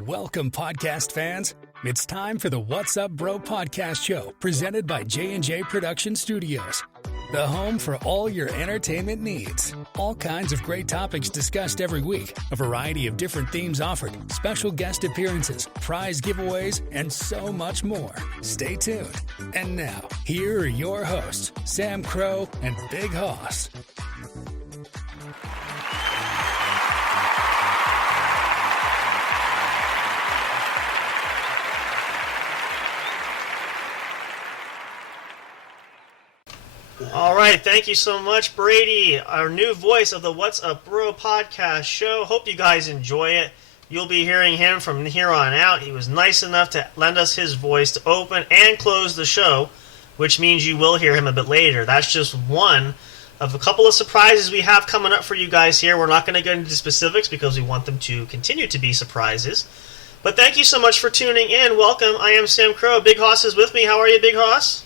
Welcome, podcast fans. It's time for the What's Up Bro podcast show, presented by J&J Production Studios, the home for all your entertainment needs. All kinds of great topics discussed every week, a variety of different themes offered, special guest appearances, prize giveaways, and so much more. Stay tuned. And now, here are your hosts, Samcro and Bighoss. All right, thank you so much, Brady, our new voice of the What's Up Bro podcast show. Hope you guys enjoy it. You'll be hearing him from here on out. He was nice enough to lend us his voice to open and close the show, which means you will hear him a bit later. That's just one of a couple of surprises we have coming up for you guys here. We're not going to get into specifics because we want them to continue to be surprises. But thank you so much for tuning in. Welcome. I am Sam Crow. Big Hoss is with me. How are you, Big Hoss?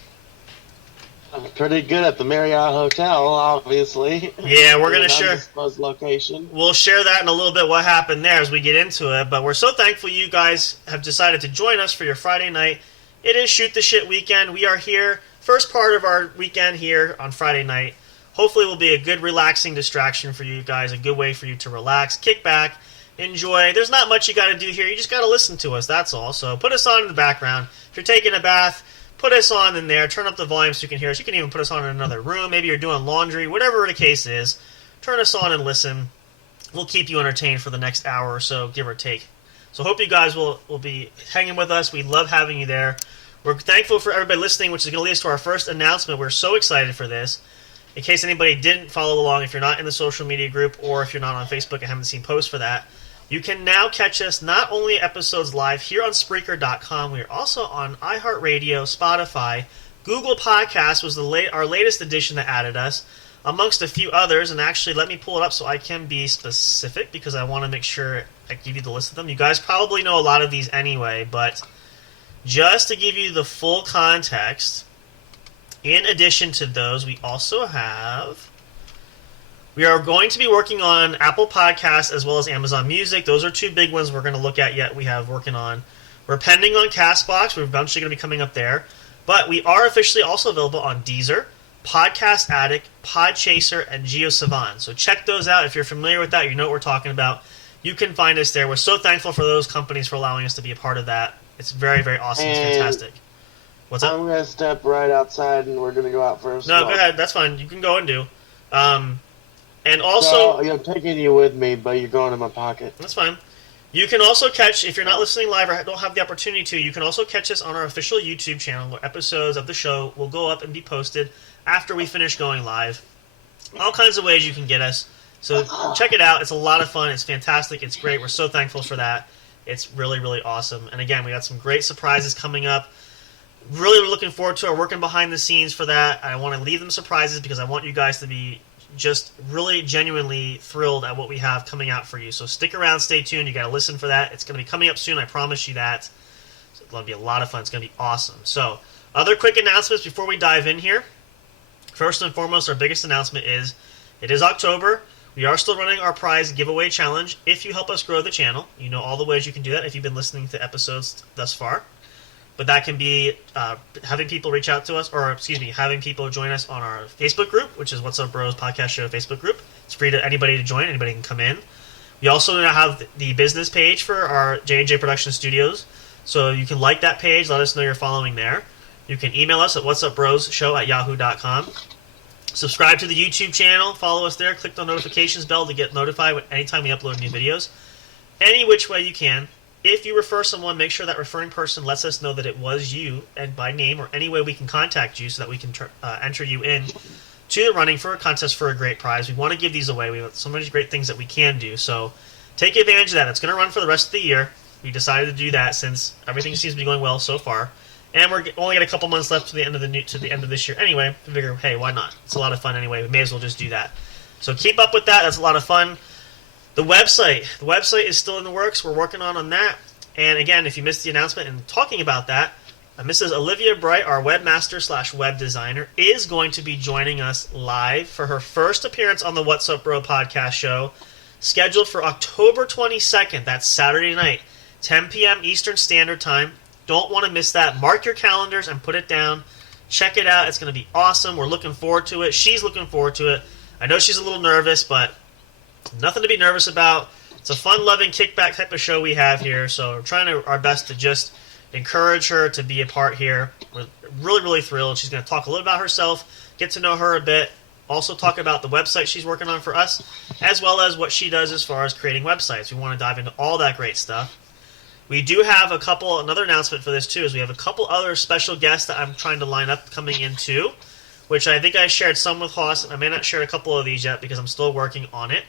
Pretty good at the Marriott Hotel, obviously. Yeah, we're going to share location. We'll share that in a little bit, what happened there as we get into it. But we're so thankful you guys have decided to join us for your Friday night. It is Shoot the Shit weekend. We are here, first part of our weekend here on Friday night. Hopefully it will be a good, relaxing distraction for you guys, a good way for you to relax, kick back, enjoy. There's not much you got to do here. You just got to listen to us, that's all. So put us on in the background. If you're taking a bath, put us on in there. Turn up the volume so you can hear us. You can even put us on in another room. Maybe you're doing laundry. Whatever the case is, turn us on and listen. We'll keep you entertained for the next hour or so, give or take. So hope you guys will be hanging with us. We love having you there. We're thankful for everybody listening, which is going to lead us to our first announcement. We're so excited for this. In case anybody didn't follow along, if you're not in the social media group or if you're not on Facebook and haven't seen posts for that, you can now catch us not only episodes live here on Spreaker.com, we are also on iHeartRadio, Spotify, Google Podcasts was our latest edition that added us, amongst a few others. And actually, let me pull it up so I can be specific because I want to make sure I give you the list of them. You guys probably know a lot of these anyway, but just to give you the full context, in addition to those, we also have... We are going to be working on Apple Podcasts as well as Amazon Music. Those are two big ones we're going to look at yet. We have working on. We're pending on CastBox. We're eventually going to be coming up there. But we are officially also available on Deezer, Podcast Addict, Podchaser, and GeoSavant. So check those out. If you're familiar with that, you know what we're talking about. You can find us there. We're so thankful for those companies for allowing us to be a part of that. It's very, very awesome. It's fantastic. What's up? I'm going to step right outside and we're going to go out first. No, go ahead. That's fine. You can go and do. And also... So, I'm taking you with me, but you're going in my pocket. That's fine. You can also catch, if you're not listening live or don't have the opportunity to, you can also catch us on our official YouTube channel where episodes of the show will go up and be posted after we finish going live. All kinds of ways you can get us. So check it out. It's a lot of fun. It's fantastic. It's great. We're so thankful for that. It's really, really awesome. And again, we got some great surprises coming up. Really looking forward to it. Working behind the scenes for that. I want to leave them surprises because I want you guys to be just really genuinely thrilled at what we have coming out for you. So stick around, stay tuned. You got to listen for that. It's going to be coming up soon. I promise you that. So it's going to be a lot of fun. It's going to be awesome. So other quick announcements before we dive in here. First and foremost, our biggest announcement is it is October. We are still running our prize giveaway challenge. If you help us grow the channel, you know all the ways you can do that if you've been listening to episodes thus far. But that can be having people reach out to us, having people join us on our Facebook group, which is What's Up Bros Podcast Show Facebook group. It's free to anybody to join. Anybody can come in. We also now have the business page for our J&J Production Studios. So you can like that page. Let us know you're following there. You can email us at whatsupbrosshow@yahoo.com. Subscribe to the YouTube channel. Follow us there. Click the notifications bell to get notified anytime we upload new videos. Any which way you can. If you refer someone, make sure that referring person lets us know that it was you, and by name or any way we can contact you so that we can enter you in to the running for a contest for a great prize. We want to give these away. We have so many great things that we can do. So take advantage of that. It's going to run for the rest of the year. We decided to do that since everything seems to be going well so far. And we're only got a couple months left to the end of this year anyway. We figure, hey, why not? It's a lot of fun anyway. We may as well just do that. So keep up with that. That's a lot of fun. The website is still in the works. We're working on that. And again, if you missed the announcement and talking about that, Mrs. Olivia Bright, our webmaster/web designer, is going to be joining us live for her first appearance on the What's Up Bro podcast show, scheduled for October 22nd. That's Saturday night. 10 p.m. Eastern Standard Time. Don't want to miss that. Mark your calendars and put it down. Check it out. It's going to be awesome. We're looking forward to it. She's looking forward to it. I know she's a little nervous, but nothing to be nervous about. It's a fun-loving kickback type of show we have here, so we're trying our best to just encourage her to be a part here. We're really, really thrilled. She's going to talk a little about herself, get to know her a bit, also talk about the website she's working on for us, as well as what she does as far as creating websites. We want to dive into all that great stuff. We do have another announcement for this too, is we have a couple other special guests that I'm trying to line up coming in too, which I think I shared some with Haas. I may not share a couple of these yet because I'm still working on it.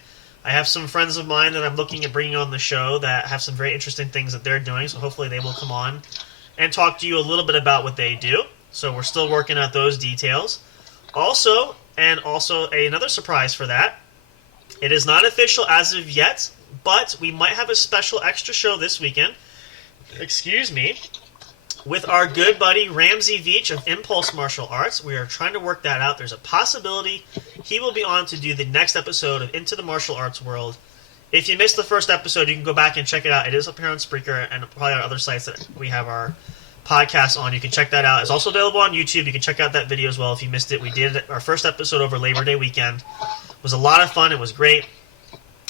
I have some friends of mine that I'm looking at bringing on the show that have some very interesting things that they're doing, so hopefully they will come on and talk to you a little bit about what they do. So we're still working out those details. Also another surprise for that, it is not official as of yet, but we might have a special extra show this weekend, with our good buddy Ramsey Veach of Impulse Martial Arts. We are trying to work that out. There's a possibility he will be on to do the next episode of Into the Martial Arts World. If you missed the first episode, you can go back and check it out. It is up here on Spreaker and probably on other sites that we have our podcast on. You can check that out. It's also available on YouTube. You can check out that video as well if you missed it. We did our first episode over Labor Day weekend. It was a lot of fun. It was great.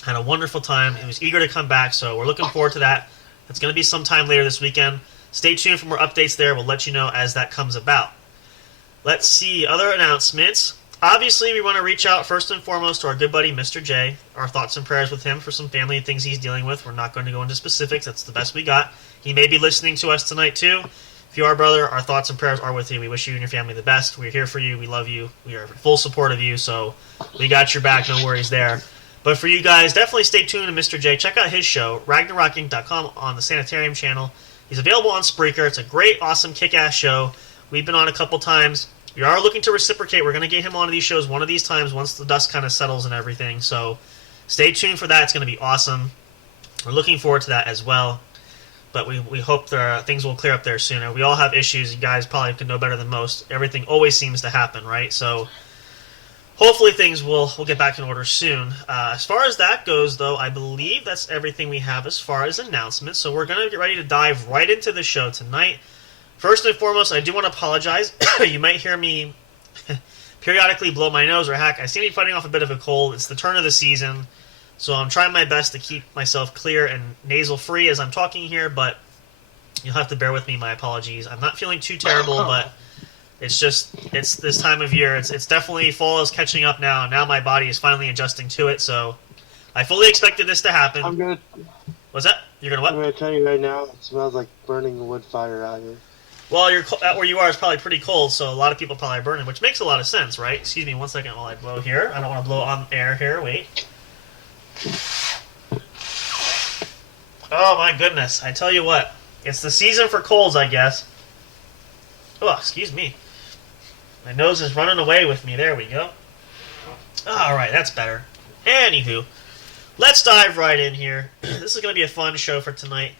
Had a wonderful time. It was eager to come back, so we're looking forward to that. It's going to be sometime later this weekend. Stay tuned for more updates there. We'll let you know as that comes about. Let's see. Other announcements. Obviously, we want to reach out first and foremost to our good buddy, Mr. J. Our thoughts and prayers with him for some family and things he's dealing with. We're not going to go into specifics. That's the best we got. He may be listening to us tonight, too. If you are, brother, our thoughts and prayers are with you. We wish you and your family the best. We're here for you. We love you. We are in full support of you, so we got your back. No worries there. But for you guys, definitely stay tuned to Mr. J. Check out his show, RagnarokInc.com, on the Sanitarium channel. He's available on Spreaker. It's a great, awesome, kick-ass show. We've been on a couple times. We are looking to reciprocate. We're going to get him onto these shows one of these times once the dust kind of settles and everything. So stay tuned for that. It's going to be awesome. We're looking forward to that as well. But we hope things will clear up there sooner. We all have issues. You guys probably can know better than most. Everything always seems to happen, right? So hopefully things will get back in order soon. As far as that goes, though, I believe that's everything we have as far as announcements. So we're going to get ready to dive right into the show tonight. First and foremost, I do want to apologize. You might hear me periodically blow my nose or hack. I seem to be fighting off a bit of a cold. It's the turn of the season, so I'm trying my best to keep myself clear and nasal-free as I'm talking here, but you'll have to bear with me. My apologies. I'm not feeling too terrible, but it's this time of year. It's definitely fall is catching up now, and now my body is finally adjusting to it, so I fully expected this to happen. I'm good. What's that? You're going to what? I'm going to tell you right now, it smells like burning wood fire out here. Well, where you are is probably pretty cold, so a lot of people probably are burning, which makes a lot of sense, right? Excuse me 1 second while I blow here. I don't want to blow on air here. Wait. Oh, my goodness. I tell you what. It's the season for colds, I guess. Oh, excuse me. My nose is running away with me. There we go. All right, that's better. Anywho, let's dive right in here. This is going to be a fun show for tonight.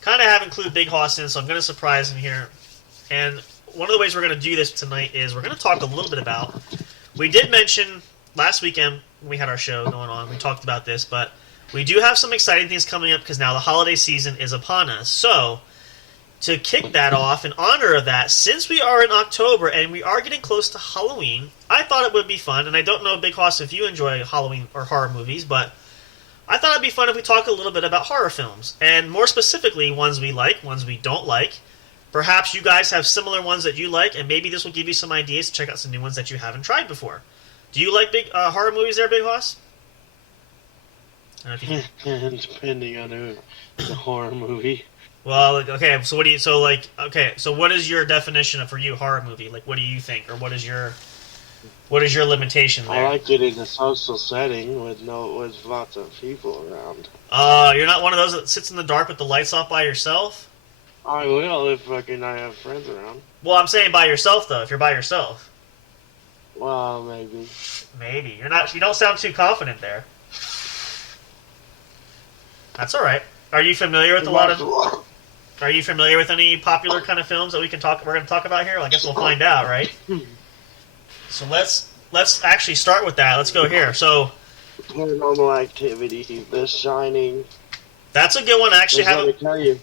Kind of have included Bighoss in, so I'm going to surprise him here. And one of the ways we're going to do this tonight is we're going to talk a little bit about... We did mention last weekend when we had our show going on, we talked about this, but we do have some exciting things coming up because now the holiday season is upon us. So, to kick that off, in honor of that, since we are in October and we are getting close to Halloween, I thought it would be fun, and I don't know, Bighoss, if you enjoy Halloween or horror movies, but I thought it'd be fun if we talk a little bit about horror films, and more specifically, ones we like, ones we don't like. Perhaps you guys have similar ones that you like, and maybe this will give you some ideas to check out some new ones that you haven't tried before. Do you like big horror movies there, Bighoss? Depending on the horror movie. Well, okay, so what is your definition for you horror movie? Like, what do you think, or what is your limitation there? I like it in a social setting with lots of people around. You're not one of those that sits in the dark with the lights off by yourself? I will if I have friends around. Well, I'm saying by yourself though. If you're by yourself. Well, maybe. Maybe you're not. You don't sound too confident there. That's all right. Are you familiar with Are you familiar with any popular kind of films that we're going to talk about here? Well, I guess we'll find out, right? So let's actually start with that. Let's go here. So, Paranormal Activity, The Shining. That's a good one. I actually Let me haven't. tell you,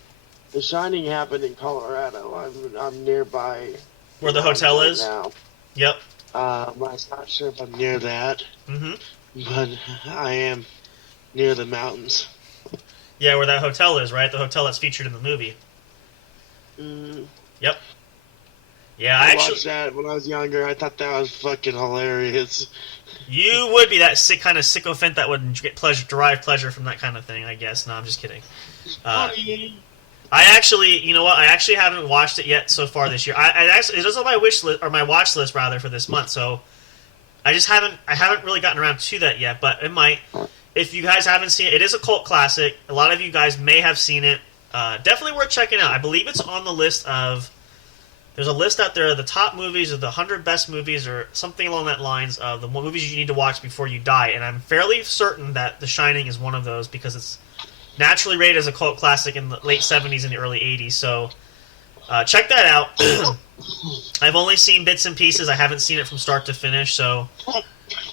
The Shining happened in Colorado. I'm nearby. Where the hotel is? Now. Yep. I'm not sure if I'm near that, Mm-hmm. but I am near the mountains. Yeah, where that hotel is, right? The hotel that's featured in the movie. Yep. Yeah, I watched that when I was younger. I thought that was fucking hilarious. You would be that kind of sycophant that would derive pleasure from that kind of thing, I guess. No, I'm just kidding. I actually, you know what? I actually haven't watched it yet so far this year. It was on my wish list, or my watch list rather, for this month. So I haven't really gotten around to that yet, but it might. If you guys haven't seen it, it is a cult classic. A lot of you guys may have seen it. Definitely worth checking out. I believe it's on the list of. There's a list out there of the top movies, or the 100 best movies, or something along that lines of the movies you need to watch before you die. And I'm fairly certain that The Shining is one of those because it's naturally rated as a cult classic in the late 70s and the early 80s. So check that out. I've only seen bits and pieces. I haven't seen it from start to finish, so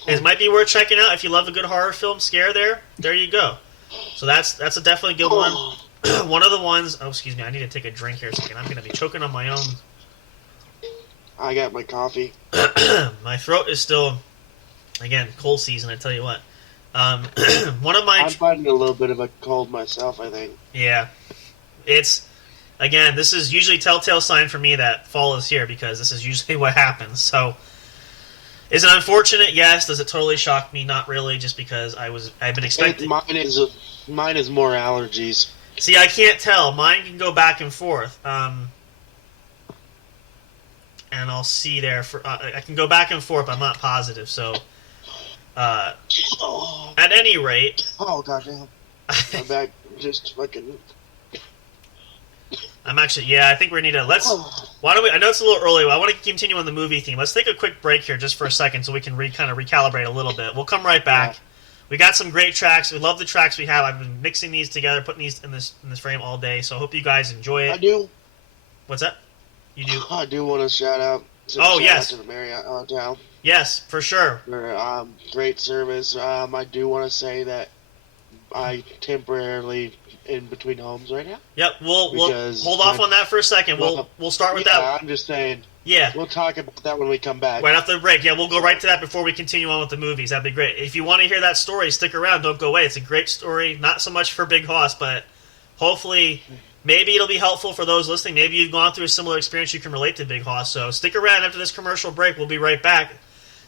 it might be worth checking out if you love a good horror film scare. There you go. So that's a definitely good one. One of the ones. Oh, excuse me. I need to take a drink here a second. I'm going to be choking on my own. I got my coffee. My throat is still, again, cold season. I tell you what. One of my. I'm fighting a little bit of a cold myself, I think. Yeah, it's again. This is usually a telltale sign for me that fall is here because this is usually what happens. So, is it unfortunate? Yes. Does it totally shock me? Not really. Just because I've been expecting. Mine is more allergies. See, I can't tell. Mine can go back and forth. And I'll see there for I can go back and forth. I'm not positive. So, at any rate, oh goddamn, I'm back. Just fucking. I'm actually I think we need to Why don't we? I know it's a little early. But I want to continue on the movie theme. Let's take a quick break here just for a second so we can kind of recalibrate a little bit. We'll come right back. Yeah. We got some great tracks. We love the tracks we have. I've been mixing these together, putting these in this frame all day. So I hope you guys enjoy it. I do. What's that? You do? I do want to shout out. Yes. To the Marriott Hotel. Yes, for sure. For great service. I do want to say that I temporarily in between homes right now. Yep. We'll hold off on that for a second. We'll start with that. I'm just saying. Yeah. We'll talk about that when we come back. Right after the break. Yeah, we'll go right to that before we continue on with the movies. That'd be great. If you want to hear that story, stick around. Don't go away. It's a great story. Not so much for Bighoss, but hopefully. Maybe it'll be helpful for those listening. Maybe you've gone through a similar experience you can relate to Bighoss. So stick around after this commercial break. We'll be right back.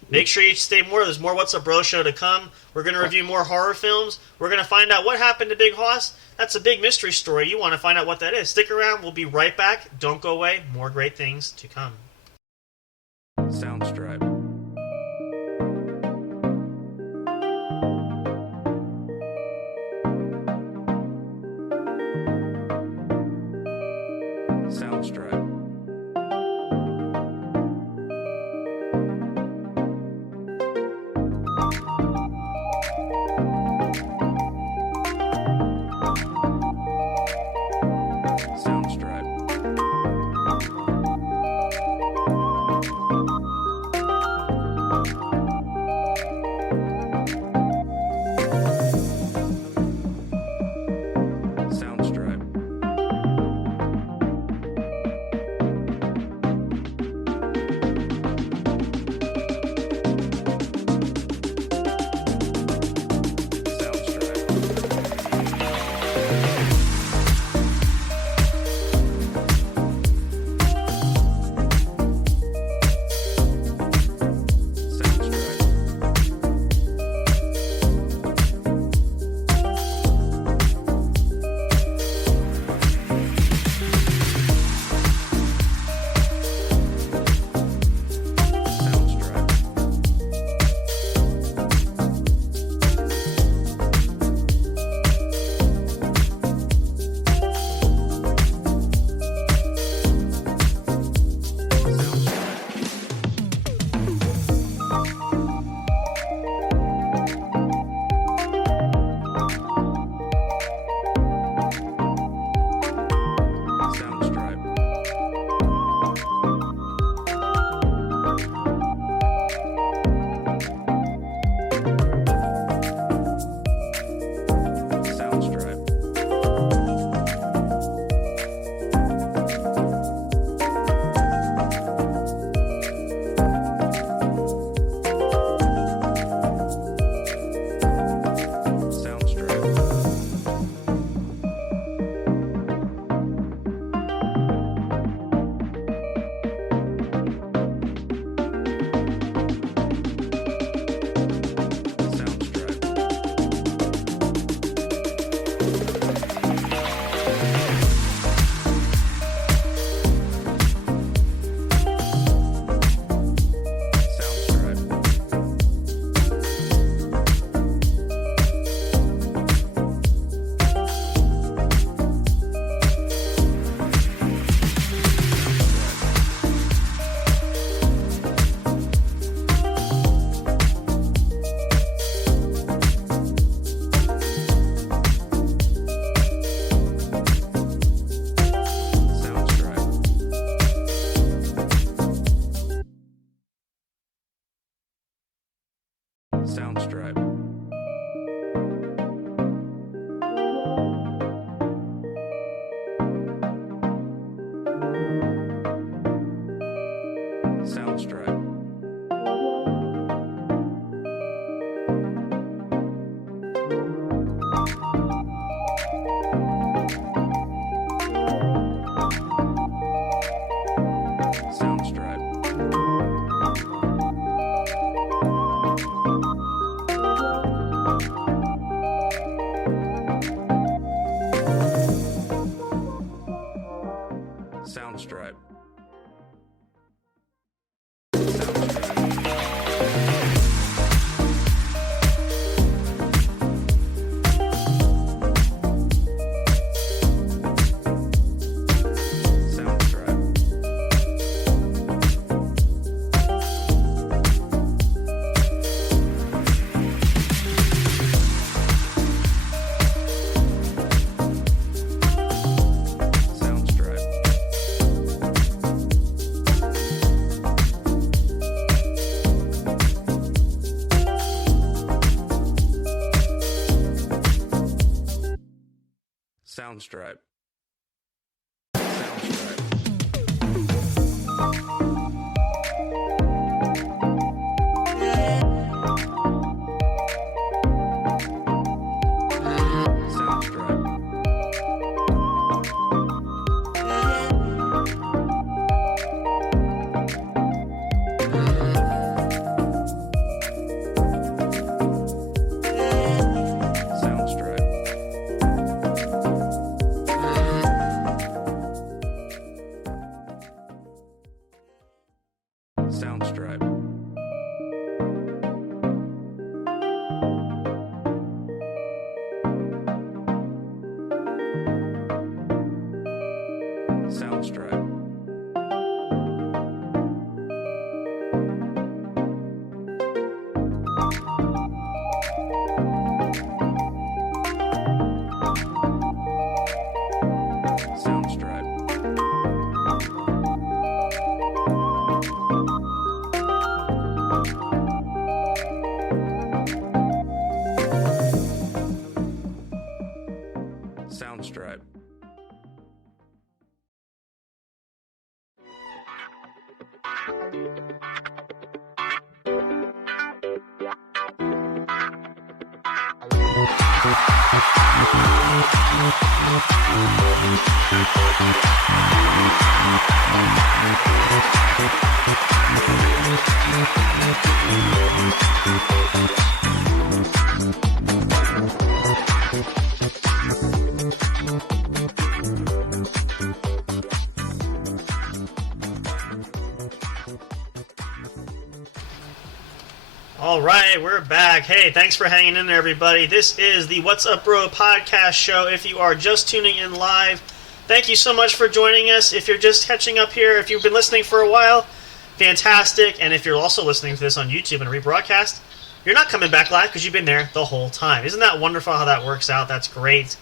Make sure you stay more. There's more What's Up Bro show to come. We're going to review more horror films. We're going to find out what happened to Bighoss. That's a big mystery story. You want to find out what that is. Stick around. We'll be right back. Don't go away. More great things to come. Soundstripe. Soundstripe. Soundstripe. Soundstripe. All right, we're back. Hey, thanks for hanging in there, everybody. This is the What's Up Bro podcast show. If you are just tuning in live, thank you so much for joining us. If you're just catching up here, if you've been listening for a while, fantastic. And if you're also listening to this on YouTube and rebroadcast, you're not coming back live because you've been there the whole time. Isn't that wonderful how that works out? That's great.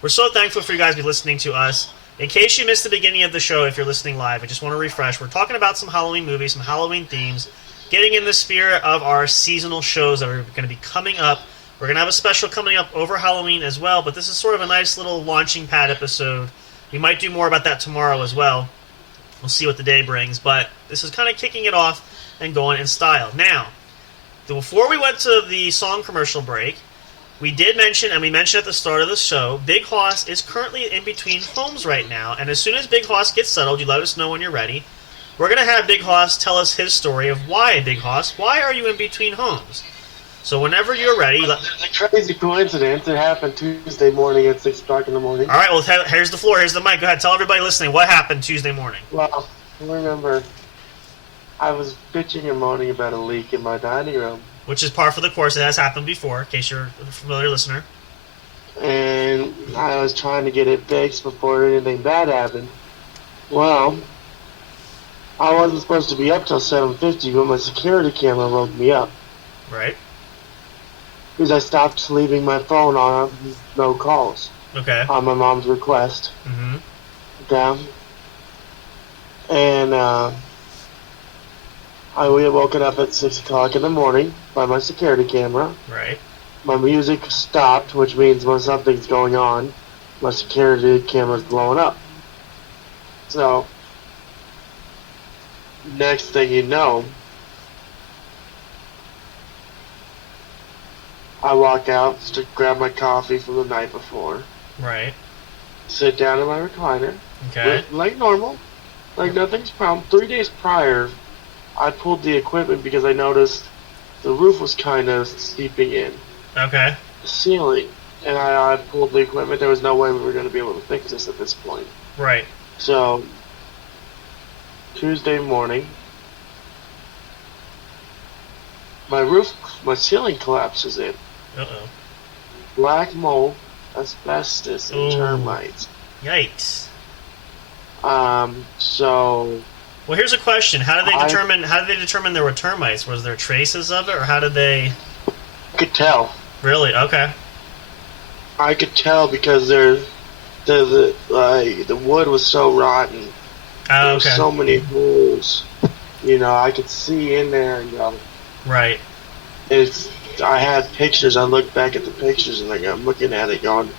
We're so thankful for you guys to be listening to us. In case you missed the beginning of the show, if you're listening live, I just want to refresh. We're talking about some Halloween movies, some Halloween themes, getting in the spirit of our seasonal shows that are going to be coming up. We're going to have a special coming up over Halloween as well, but this is sort of a nice little launching pad episode. We might do more about that tomorrow as well. We'll see what the day brings, but this is kind of kicking it off and going in style. Now, before we went to the song commercial break, we did mention, and we mentioned at the start of the show, Bighoss is currently in between homes right now, and as soon as Bighoss gets settled, you let us know when you're ready. We're going to have Bighoss tell us his story of why, Bighoss, why are you in between homes? So whenever you're ready... There's a crazy coincidence. It happened Tuesday morning at 6 o'clock in the morning. All right, well, here's the floor. Here's the mic. Go ahead. Tell everybody listening what happened Tuesday morning. Well, remember, I was bitching and moaning about a leak in my dining room. Which is par for the course. It has happened before, in case you're a familiar listener. And I was trying to get it fixed before anything bad happened. Well, I wasn't supposed to be up till 7:50, but my security camera woke me up. Right. Because I stopped leaving my phone on no calls. Okay. On my mom's request. Mm-hmm. Down. And I woken up at 6 o'clock in the morning by my security camera. Right. My music stopped, which means when something's going on, my security camera's blowing up. So, next thing you know, I walk out to grab my coffee from the night before. Right. Sit down in my recliner. Okay. Like normal. Like nothing's problem. 3 days prior, I pulled the equipment because I noticed the roof was kind of seeping in. Okay. The ceiling. And I pulled the equipment. There was no way we were going to be able to fix this at this point. Right. So, Tuesday morning, my ceiling collapses in. Uh-oh. Black mold, asbestos, and termites. Yikes. So... Well, here's a question. How did they determine there were termites? Was there traces of it, or how did they... I could tell. Really? Okay. I could tell because the wood was so rotten. There were so many holes. You know, I could see in there and go. Right. I had pictures. I looked back at the pictures and I'm looking at it going,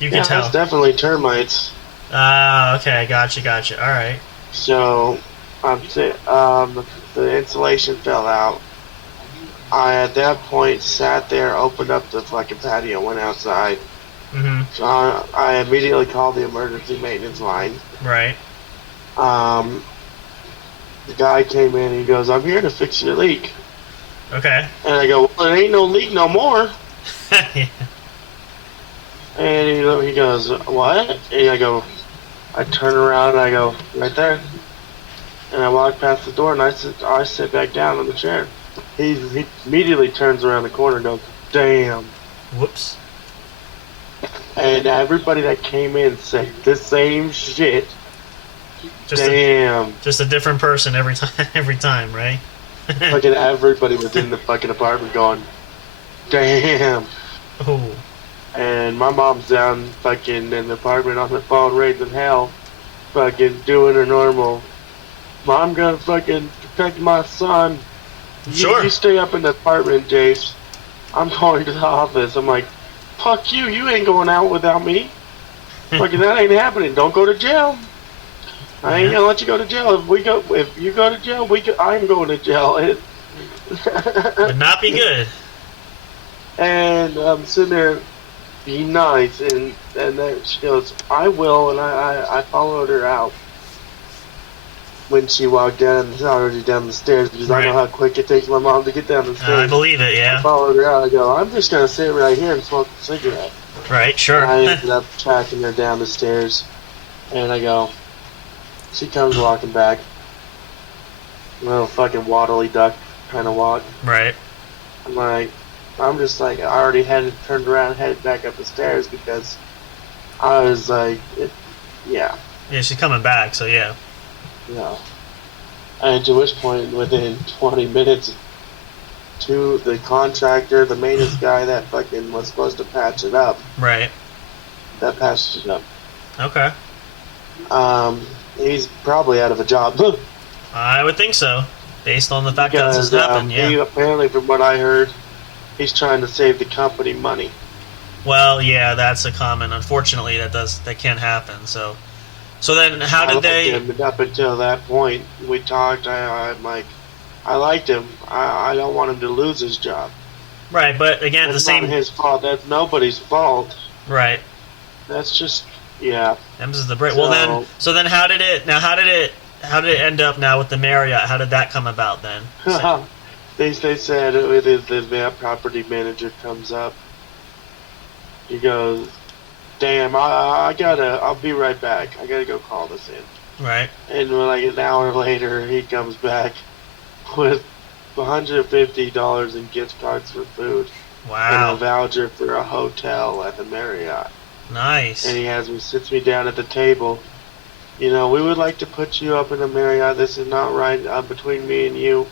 You can tell. It's definitely termites. Okay, gotcha. All right. So, the insulation fell out. I, at that point, sat there, opened up the fucking patio, went outside. Mm-hmm. So I immediately called the emergency maintenance line. Right. The guy came in and he goes, I'm here to fix your leak. Okay. And I go, well, it ain't no leak no more. Yeah. And he goes, what? And I turn around and I go, right there. And I walk past the door and I sit back down in the chair. He immediately turns around the corner and goes, damn. Whoops. And everybody that came in said the same shit. Damn. Just a different person every time, right? Fucking everybody was in the fucking apartment going, damn. Oh. And my mom's down fucking in the apartment on the phone raising hell, fucking doing her normal. Mom gonna fucking protect my son. Sure. You stay up in the apartment, Jace. I'm going to the office. I'm like, fuck you. You ain't going out without me. Fucking that ain't happening. Don't go to jail. I ain't gonna let you go to jail. If you go to jail, I'm going to jail. Would not be good. And I'm sitting there, be nice, and then she goes, I will, and I followed her out. When she walked down, she's already down the stairs because I know how quick it takes my mom to get down the stairs. I believe it, yeah. I followed her out. I go, I'm just gonna sit right here and smoke a cigarette. Right, sure. I ended up tracking her down the stairs, and I go, she comes walking back, little fucking waddly duck kind of walk. Right. I'm just like, I already turned around, headed back up the stairs because I was like, yeah. Yeah, she's coming back, so yeah. Yeah. And to which point, within 20 minutes, the contractor, the maintenance guy that fucking was supposed to patch it up. Right. That patched it up. Okay. He's probably out of a job. I would think so, based on the fact that this has happened, yeah. He, apparently, from what I heard, he's trying to save the company money. Well, yeah, that's a common. Unfortunately, that can happen, so... So then, how did they... Up until that point, we talked, I'm like, I liked him. I don't want him to lose his job. Right, but again, that's the same... not his fault. That's nobody's fault. Right. That's just, yeah. This is the break. Well, then, how did it end up now with the Marriott? How did that come about then? They said the property manager comes up. He goes, damn, I'll be right back. I gotta go call this in. Right. And like an hour later, he comes back with $150 in gift cards for food. Wow. And a voucher for a hotel at the Marriott. Nice. And sits me down at the table. We would like to put you up in the Marriott. This is not right between me and you.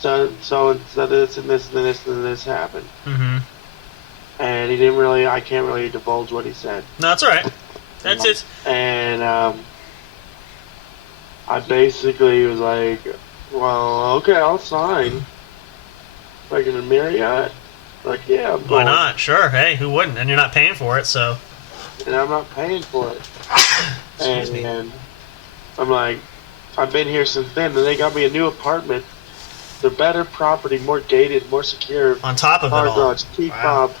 So this and this and this and this happened. Mm-hmm. And I can't really divulge what he said. No, that's all right. That's it. And I basically was like, well, okay, I'll sign. Like in a Marriott? Like, yeah, I'm Why going. not? Sure. Hey, who wouldn't? And you're not paying for it, so... And I'm not paying for it. Excuse me. And I'm like, I've been here since then, and they got me a new apartment. The better property, more gated, more secure. On top of it all. Garage, key fob,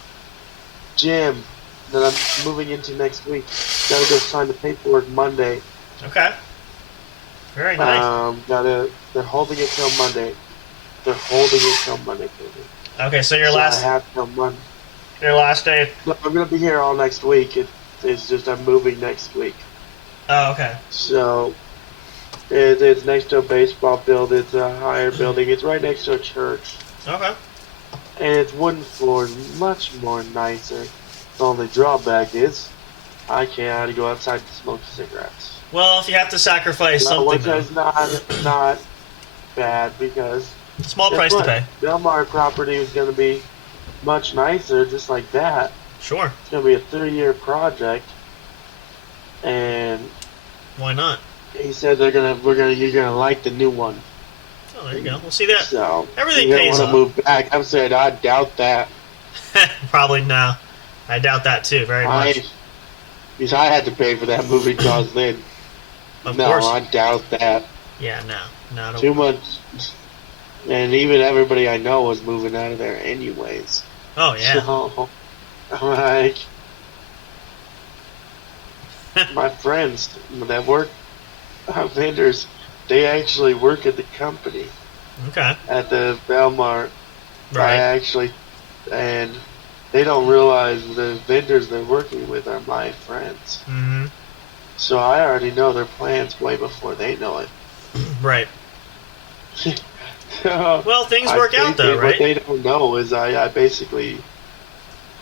gym that I'm moving into next week. Gotta go sign the paperwork Monday. Okay. Very nice. They're holding it till Monday. Okay, so I have till Monday. Your last day. Look, I'm gonna be here all next week. It's just I'm moving next week. Oh, okay. So it's next to a baseball field. It's a higher building. It's right next to a church. Okay. And it's wooden floors, much more nicer. The only drawback is I can't go outside to smoke cigarettes. Well, if you have to sacrifice something, which is not bad because small price to pay. Belmar property is going to be much nicer, just like that. Sure. It's going to be a 3-year project, and why not? he said you're gonna like the new one. Oh, there you go. We'll see that. So Everything you pays want off. to move back. I'm saying I doubt that. Probably no. I doubt that too, very much. Because I had to pay for that moving cost then. Of No, course. I doubt that. Yeah, no. Not Too much. And even everybody I know was moving out of there anyways. Oh, yeah. So, I'm like, my friends that work, vendors, they actually work at the company. Okay. At the Belmar. Right. And they don't realize the vendors they're working with are my friends. Mm-hmm. So I already know their plans way before they know it. Right. So Well, things work out, though, right? What they don't know is I basically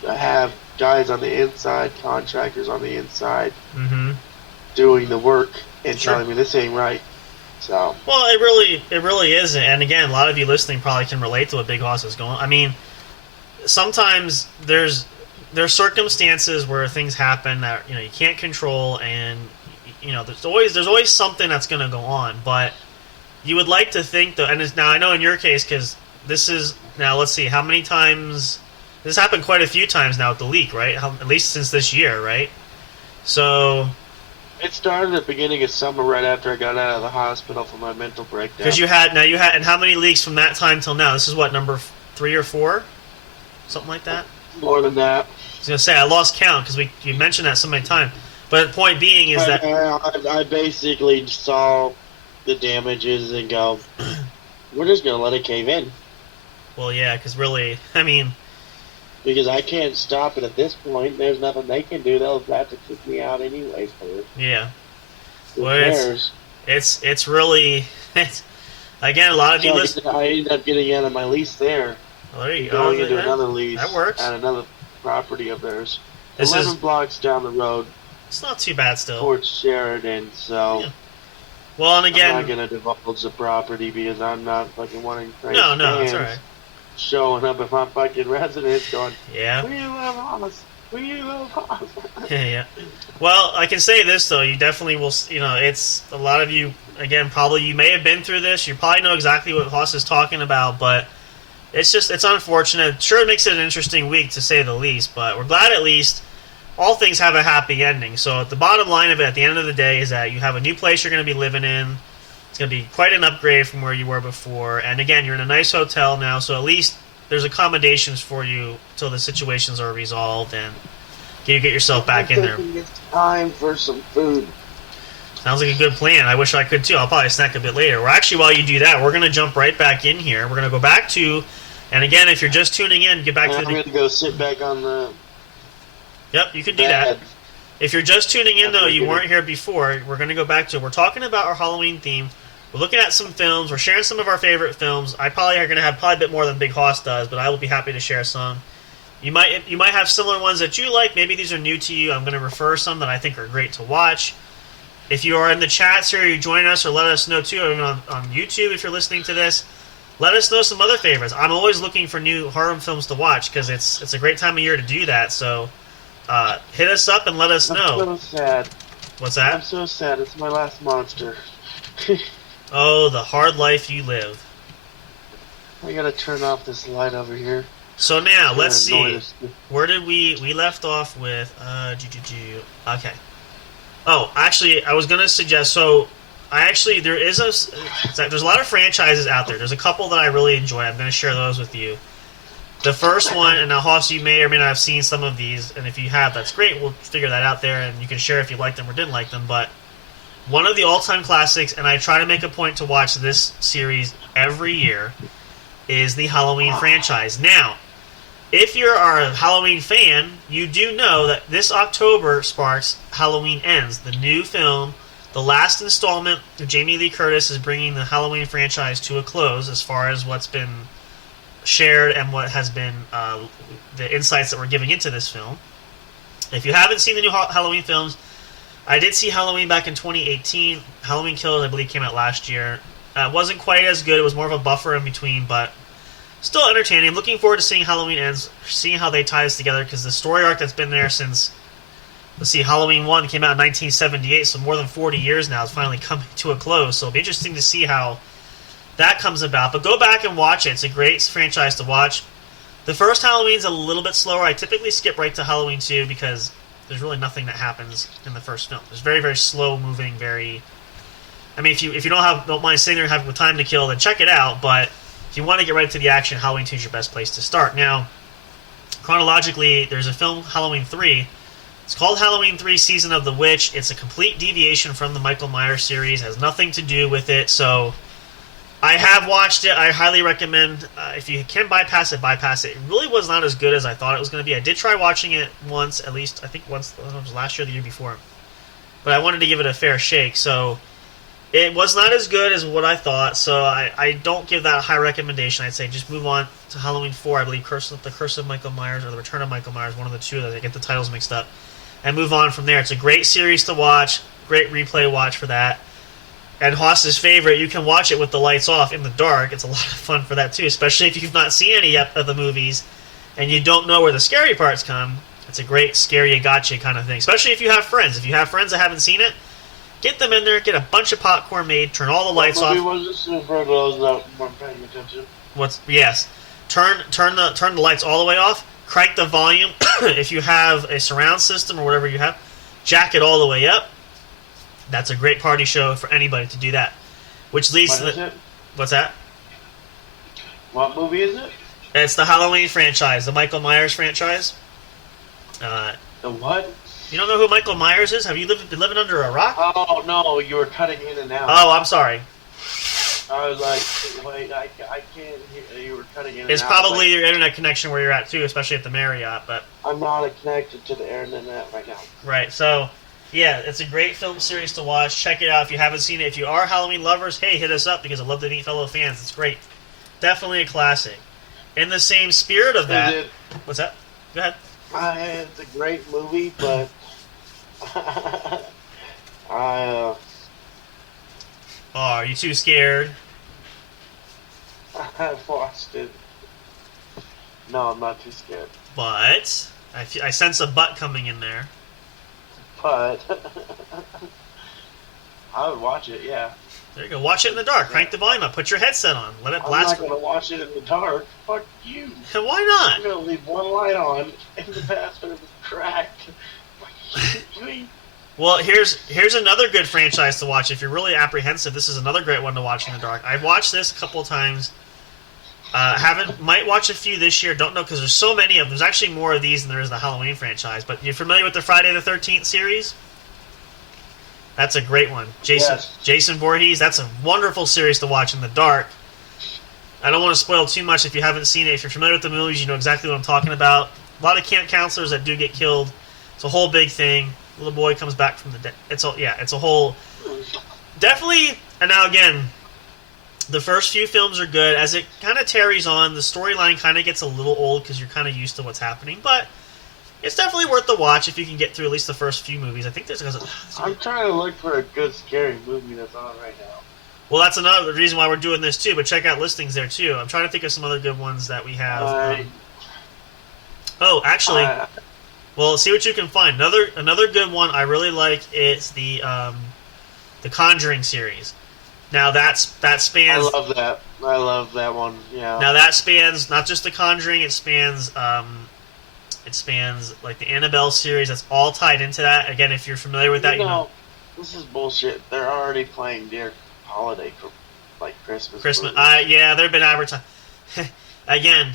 have guys on the inside, contractors on the inside, Mm-hmm. doing the work and Sure. telling me this ain't right. So. Well, it really isn't. And again, a lot of you listening probably can relate to what Bighoss is going. I mean, sometimes there's circumstances where things happen that you can't control, and there's always something that's going to go on. But you would like to think though, and now I know in your case, because this is now, let's see how many times this happened, quite a few times now with the leak, right? At least since this year, right? So. It started at the beginning of summer, right after I got out of the hospital for my mental breakdown. Because and how many leaks from that time till now? This is what, number 3 or 4, something like that. More than that. I was gonna say I lost count because you mentioned that so many times. But the point being is that I basically saw the damages and go, we're just gonna let it cave in. Well, yeah, because really, I mean. Because I can't stop it at this point. There's nothing they can do. They'll have to kick me out anyway for it. Yeah. Well, it's really again, a lot of you listen. I ended up getting out of my lease there. Well, there you go. Going into another lease. That works. At another property of theirs. This 11 blocks down the road. It's not too bad still. Towards Sheridan, so. Yeah. Well, and again, I'm not gonna divulge the property because I'm not fucking wanting. No, it's alright. Showing up at my fucking residence going, yeah. Will you live on us? Will you live on us? Yeah. Well, I can say this, though. You definitely will, it's a lot of you, again, probably you may have been through this. You probably know exactly what Hoss is talking about, but it's unfortunate. Sure, it makes it an interesting week, to say the least, but we're glad at least all things have a happy ending. So the bottom line of it at the end of the day is that you have a new place you're going to be living in. It's going to be quite an upgrade from where you were before. And again, you're in a nice hotel now, so at least there's accommodations for you till the situations are resolved and you get yourself back in there. It's time for some food. Sounds like a good plan. I wish I could too. I'll probably snack a bit later. Well, actually, while you do that, we're going to jump right back in here. We're going to go back to, and again, if you're just tuning in, get back to the. I'm going to go sit back on the. Yep, you can do that. If you're just tuning in, though, you weren't here before, we're going to go back to, we're talking about our Halloween theme. We're looking at some films. We're sharing some of our favorite films. I probably are going to have a bit more than Big Hoss does, but I will be happy to share some. You might have similar ones that you like. Maybe these are new to you. I'm going to refer some that I think are great to watch. If you are in the chats here, you join us or let us know too. Even on YouTube, if you're listening to this, let us know some other favorites. I'm always looking for new horror films to watch because it's a great time of year to do that. So hit us up and let us know. I'm so sad. What's that? I'm so sad. It's my last monster. Oh, the hard life you live. I gotta turn off this light over here. So now, let's see. Where did we left off with, okay. Oh, actually, I was going to suggest, there's a lot of franchises out there. There's a couple that I really enjoy. I'm going to share those with you. The first one, and now, Hoss, you may or may not have seen some of these, and if you have, that's great. We'll figure that out there, and you can share if you liked them or didn't like them, but one of the all-time classics, and I try to make a point to watch this series every year, is the Halloween franchise. Now, if you're a Halloween fan, you do know that this October sparks Halloween Ends, the new film. The last installment of Jamie Lee Curtis is bringing the Halloween franchise to a close as far as what's been shared and what has been the insights that we're giving into this film. If you haven't seen the new Halloween films, I did see Halloween back in 2018. Halloween Kills, I believe, came out last year. It wasn't quite as good. It was more of a buffer in between, but still entertaining. I'm looking forward to seeing Halloween Ends, seeing how they tie this together, because the story arc that's been there since, let's see, Halloween 1 came out in 1978, so more than 40 years now is finally coming to a close. So it'll be interesting to see how that comes about. But go back and watch it. It's a great franchise to watch. The first Halloween's a little bit slower. I typically skip right to Halloween 2 because there's really nothing that happens in the first film. It's very, very slow moving, very... I mean, if you don't mind sitting there and having time to kill, then check it out, but if you want to get right to the action, Halloween 2 is your best place to start. Now, chronologically, there's a film, Halloween 3. It's called Halloween 3 Season of the Witch. It's a complete deviation from the Michael Myers series. It has nothing to do with it, so I have watched it. I highly recommend, if you can bypass it, bypass it. It really was not as good as I thought it was going to be. I did try watching it once, at least, I think once, it was last year or the year before. But I wanted to give it a fair shake, so it was not as good as what I thought, so I don't give that a high recommendation. I'd say just move on to Halloween 4, I believe, The Curse of Michael Myers, or The Return of Michael Myers, one of the two, that I get the titles mixed up, and move on from there. It's a great series to watch, great replay watch for that. And Haas's favorite, you can watch it with the lights off in the dark. It's a lot of fun for that, too, especially if you've not seen any of the movies and you don't know where the scary parts come. It's a great scary gotcha kind of thing, especially if you have friends. If you have friends that haven't seen it, get them in there, get a bunch of popcorn made, turn all the lights off. Was this for those that weren't paying attention? Yes. Turn the lights all the way off, crank the volume. If you have a surround system or whatever you have, jack it all the way up. That's a great party show for anybody to do that. Which leads to what's that? What movie is it? It's the Halloween franchise, the Michael Myers franchise. The what? You don't know who Michael Myers is? Have you been living under a rock? Oh, no, you were cutting in and out. Oh, I'm sorry. I was like, wait, I can't hear. You were cutting in and out. It's probably your internet connection where you're at, too, especially at the Marriott. But I'm not connected to the internet right now. Right, so, yeah, it's a great film series to watch. Check it out if you haven't seen it. If you are Halloween lovers, hey, hit us up because I'd love to meet fellow fans. It's great. Definitely a classic. In the same spirit of that... What's that? Go ahead. It's a great movie, but... Oh, are you too scared? I've watched it. No, I'm not too scared. But I sense a butt coming in there. But I would watch it, yeah. There you go. Watch it in the dark. Crank the volume up. Put your headset on. Let it blast. I'm not going to watch it in the dark. Fuck you. Why not? I'm going to leave one light on and the bathroom is cracked. Well, here's another good franchise to watch. If you're really apprehensive, this is another great one to watch in the dark. I've watched this a couple of times. Might watch a few this year. Don't know because there's so many of them. There's actually more of these than there is the Halloween franchise. But you're familiar with the Friday the 13th series? That's a great one. Jason Voorhees. That's a wonderful series to watch in the dark. I don't want to spoil too much if you haven't seen it. If you're familiar with the movies, you know exactly what I'm talking about. A lot of camp counselors that do get killed. It's a whole big thing. Little boy comes back from the dead. It's a whole... Definitely, and now again, the first few films are good. As it kind of tarries on, the storyline kind of gets a little old because you're kind of used to what's happening, but it's definitely worth the watch if you can get through at least the first few movies. I think there's... I'm trying to look for a good scary movie that's on right now. Well, that's another reason why we're doing this too, but check out listings there too. I'm trying to think of some other good ones that we have. Well, see what you can find. Another good one I really like is the Conjuring series. Now that spans. I love that one. Yeah. Now that spans not just the Conjuring. It spans like the Annabelle series. That's all tied into that. Again, if you're familiar with that, you know. This is bullshit. They're already playing their holiday for like Christmas. Yeah, they've been advertising. Again,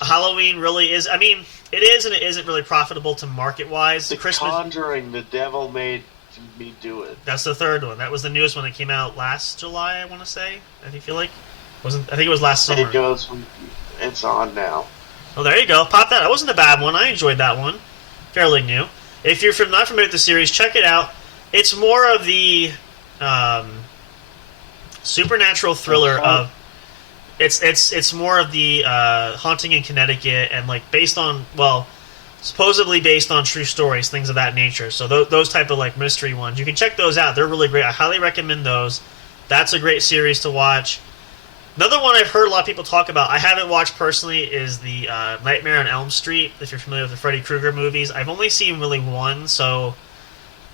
Halloween really is. I mean, it is and it isn't really profitable to market-wise. The Conjuring, the devil made me do it. That's the third one. That was the newest one that came out last July, I want to say. I think it was last summer. It's on now. Oh, there you go. Pop that. That wasn't a bad one. I enjoyed that one. Fairly new. If you're not familiar with the series, check it out. It's more of the supernatural thriller of... It's more of the haunting in Connecticut and like supposedly based on true stories, things of that nature. So those type of like mystery ones, you can check those out. They're really great. I highly recommend those. That's a great series to watch. Another one I've heard a lot of people talk about, I haven't watched personally, is the Nightmare on Elm Street. If you're familiar with the Freddy Krueger movies, I've only seen really one, so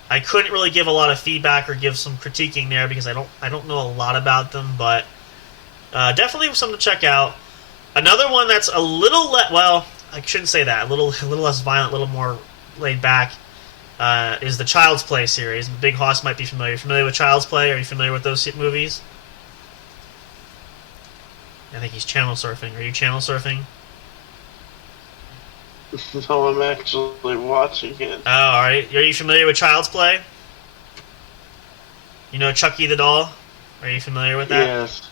I couldn't really give a lot of feedback or give some critiquing there because I don't know a lot about them, but. Definitely something to check out. Another one that's a little I shouldn't say that. A little less violent, a little more laid back, is the Child's Play series. Big Hoss might be familiar. Familiar with Child's Play? Are you familiar with those movies? I think he's channel surfing. Are you channel surfing? No, I'm actually watching it. Oh, alright. Are you familiar with Child's Play? You know Chucky the doll? Are you familiar with that? Yes.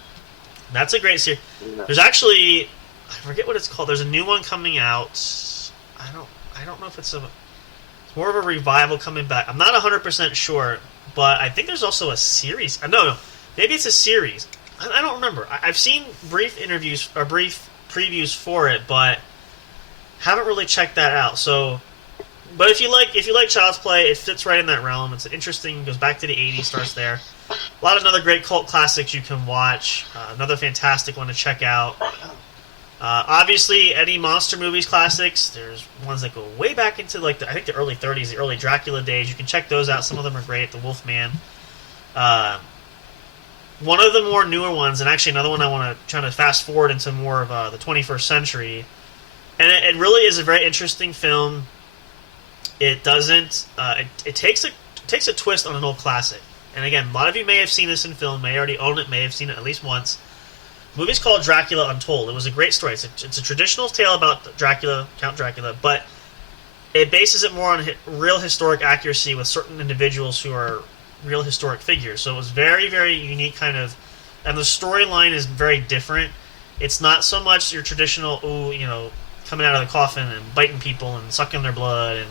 That's a great series. No. There's actually, I forget what it's called. There's a new one coming out. I don't know if it's more of a revival coming back. I'm not 100% sure, but I think there's also a series. No, maybe it's a series. I don't remember. I've seen brief interviews or brief previews for it, but haven't really checked that out. So, but if you like Child's Play, it fits right in that realm. It's interesting. Goes back to the '80s, starts there. A lot of other great cult classics you can watch. Another fantastic one to check out. Obviously, any monster movies classics. There's ones that go way back into I think the early '30s, the early Dracula days. You can check those out. Some of them are great. The Wolfman. One of the more newer ones, and actually another one I want to try to fast forward into more of the 21st century. And it really is a very interesting film. It doesn't. It takes a twist on an old classic. And again, a lot of you may have seen this in film, may already own it, may have seen it at least once. The movie's called Dracula Untold. It was a great story. It's a traditional tale about Dracula, Count Dracula, but it bases it more on real historic accuracy with certain individuals who are real historic figures. So it was very, very unique kind of, and the storyline is very different. It's not so much your traditional, coming out of the coffin and biting people and sucking their blood and,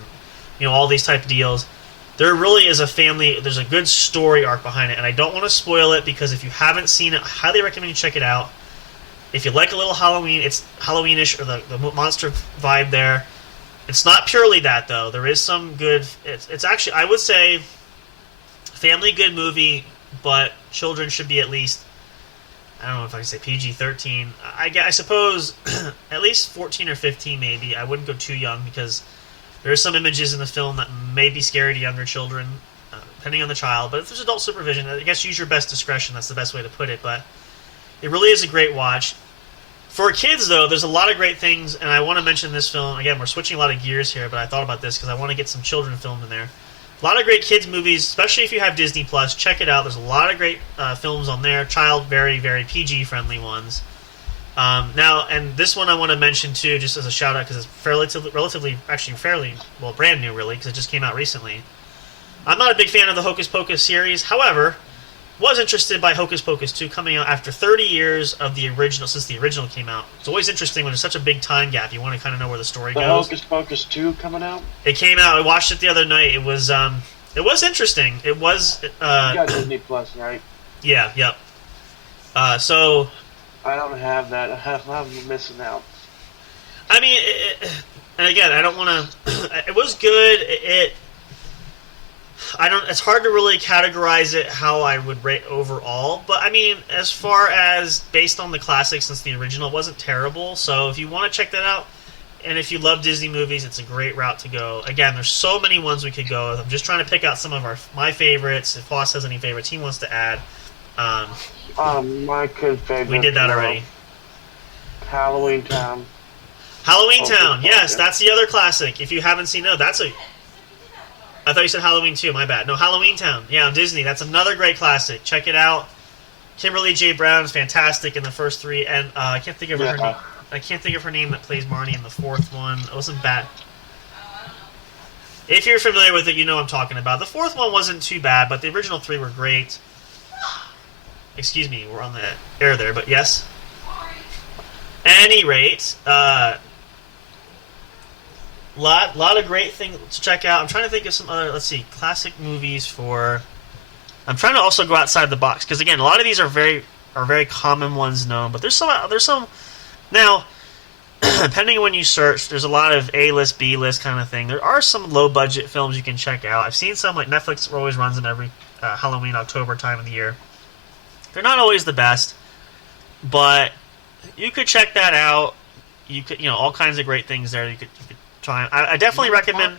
all these type of deals. There really is there's a good story arc behind it, and I don't want to spoil it because if you haven't seen it, I highly recommend you check it out. If you like a little Halloween, it's Halloweenish, or the monster vibe there. It's not purely that, though. There is some good, it's actually, I would say, family good movie, but children should be at least, I don't know if I can say PG-13. I suppose at least 14 or 15 maybe. I wouldn't go too young because there are some images in the film that may be scary to younger children, depending on the child. But if there's adult supervision, I guess use your best discretion. That's the best way to put it. But it really is a great watch. For kids, though, there's a lot of great things, and I want to mention this film. Again, we're switching a lot of gears here, but I thought about this because I want to get some children filmed in there. A lot of great kids movies, especially if you have Disney Plus. Check it out. There's a lot of great films on there. Very, very PG-friendly ones. Now, and this one I want to mention, too, just as a shout-out, because it's relatively, brand new, really, because it just came out recently. I'm not a big fan of the Hocus Pocus series. However, was interested by Hocus Pocus 2 coming out after 30 years of the original, since the original came out. It's always interesting when there's such a big time gap. You want to kind of know where the story goes. Hocus Pocus 2 coming out? It came out. I watched it the other night. It was interesting. It was... you got Disney Plus, right? Yeah, yep. So... I don't have that. I'm missing out. I mean, and again, I don't want to... It was good. It's hard to really categorize it how I would rate overall, but I mean, as far as based on the classics since the original, it wasn't terrible. So if you want to check that out, and if you love Disney movies, it's a great route to go. Again, there's so many ones we could go with. I'm just trying to pick out some of my favorites. If Foss has any favorites he wants to add. My kid favorite. We did that already. Halloween Town. Halloween Town, yes, that's the other classic. If you haven't seen it, I thought you said Halloween 2, my bad. No, Halloween Town. Yeah, on Disney. That's another great classic. Check it out. Kimberly J. Brown is fantastic in the first three, and I can't think of her name. I can't think of her name that plays Marnie in the fourth one. It wasn't bad. If you're familiar with it, you know what I'm talking about. The fourth one wasn't too bad, but the original three were great. Excuse me, we're on the air there, but yes. Any rate, lot of great things to check out. I'm trying to think of some other, classic movies for... I'm trying to also go outside the box, because again, a lot of these are very common ones known, but there's some... Now, depending on when you search, there's a lot of A-list, B-list kind of thing. There are some low-budget films you can check out. I've seen some, like Netflix always runs in every Halloween, October time of the year. They're not always the best, but you could check that out. You could, all kinds of great things there. You could try. I definitely recommend.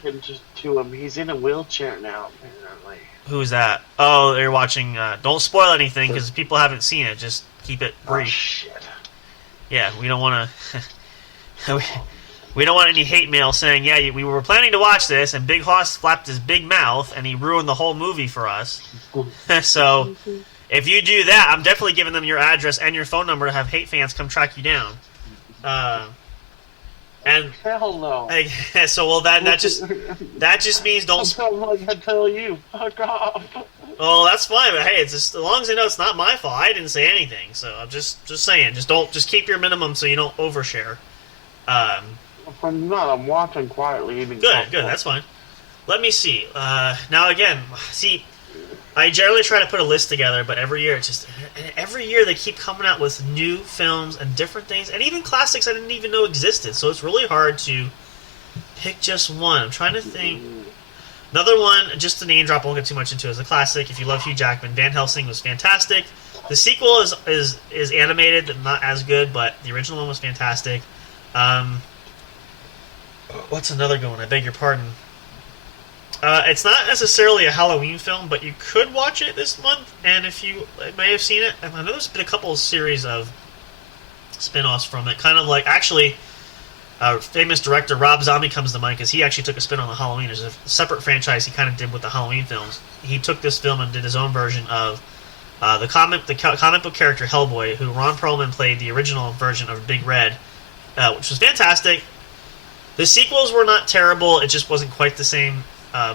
To him, he's in a wheelchair now. Apparently. Who's that? Oh, they're watching. Don't spoil anything because people haven't seen it. Just keep it brief. Oh, shit. Yeah, we don't want to. We don't want any hate mail saying, yeah, we were planning to watch this, and Big Hoss flapped his big mouth, and he ruined the whole movie for us. So, if you do that, I'm definitely giving them your address and your phone number to have hate fans come track you down. And hell no. So, well, that just means don't. I tell you, fuck off. Well, that's fine, but hey, it's just, as long as I know it's not my fault. I didn't say anything, so I'm just saying, just keep your minimum so you don't overshare. I'm not. I'm watching quietly. Eating Good. That's fine. Let me see. Now again, I generally try to put a list together, but every year they keep coming out with new films and different things, and even classics I didn't even know existed. So it's really hard to pick just one. I'm trying to think. Another one, just to name drop, I won't get too much into it, is a classic. If you love Hugh Jackman, Van Helsing was fantastic. The sequel is animated, not as good, but the original one was fantastic. What's another good one? I beg your pardon. It's not necessarily a Halloween film, but you could watch it this month, and if you may have seen it, I know there's been a couple of series of spin-offs from it, kind of like, actually, famous director Rob Zombie comes to mind, because he actually took a spin on the Halloween. There's a separate franchise he kind of did with the Halloween films. He took this film and did his own version of the comic book character Hellboy, who Ron Perlman played the original version of Big Red, which was fantastic. The sequels were not terrible, it just wasn't quite the same,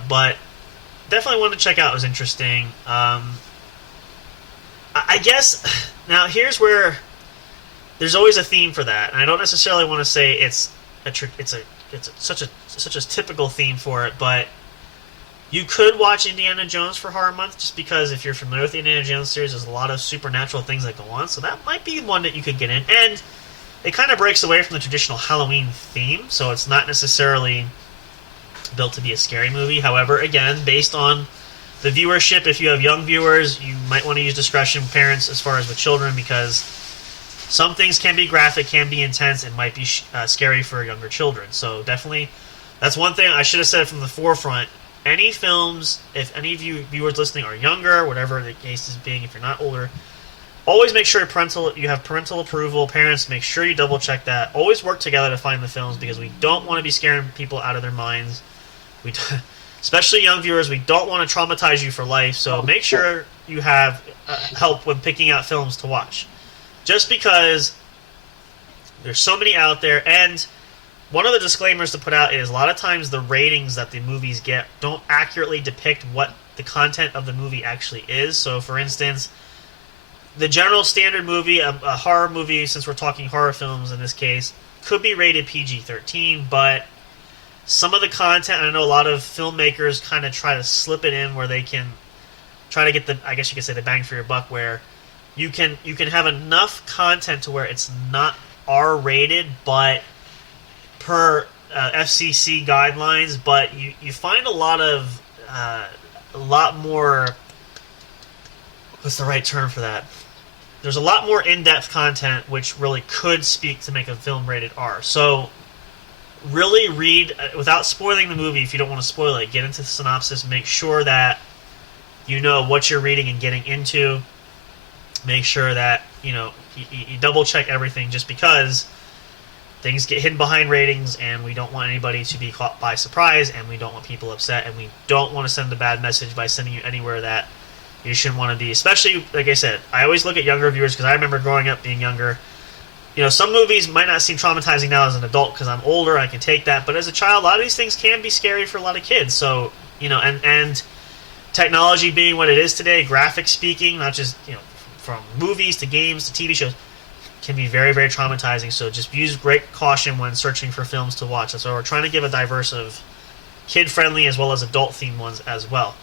but definitely one to check out. It was interesting. I guess, now here's where there's always a theme for that, and I don't necessarily want to say it's such a typical theme for it, but you could watch Indiana Jones for Horror Month, just because if you're familiar with the Indiana Jones series, there's a lot of supernatural things that go on, so that might be one that you could get in, and it kind of breaks away from the traditional Halloween theme, so it's not necessarily built to be a scary movie. However, again, based on the viewership, if you have young viewers, you might want to use discretion, parents, as far as with children, because some things can be graphic, can be intense, and might be scary for younger children. So definitely, that's one thing I should have said from the forefront. Any films, if any of you viewers listening are younger, whatever the case is being, if you're not older, always make sure you have parental approval. Parents, make sure you double check that. Always work together to find the films, because we don't want to be scaring people out of their minds. Especially young viewers, we don't want to traumatize you for life. So make sure you have help when picking out films to watch. Just because there's so many out there, and one of the disclaimers to put out is a lot of times the ratings that the movies get don't accurately depict what the content of the movie actually is. So, for instance, the general standard movie, a horror movie, since we're talking horror films in this case, could be rated PG-13, but some of the content, I know a lot of filmmakers kind of try to slip it in where they can try to get the, I guess you could say, the bang for your buck, where you can have enough content to where it's not R-rated, but per FCC guidelines, but you find a lot more, what's the right term for that? There's a lot more in-depth content which really could speak to make a film rated R. So really read, without spoiling the movie, if you don't want to spoil it, get into the synopsis, make sure that you know what you're reading and getting into. Make sure that, you double check everything, just because things get hidden behind ratings, and we don't want anybody to be caught by surprise, and we don't want people upset, and we don't want to send a bad message by sending you anywhere that you shouldn't want to be. Especially, like I said, I always look at younger viewers, because I remember growing up being younger. Some movies might not seem traumatizing now as an adult because I'm older, I can take that, but as a child, a lot of these things can be scary for a lot of kids. So, and technology being what it is today, graphics speaking, not just, from movies to games to TV shows, can be very, very traumatizing. So just use great caution when searching for films to watch. That's why we're trying to give a diverse of kid-friendly as well as adult-themed ones as well.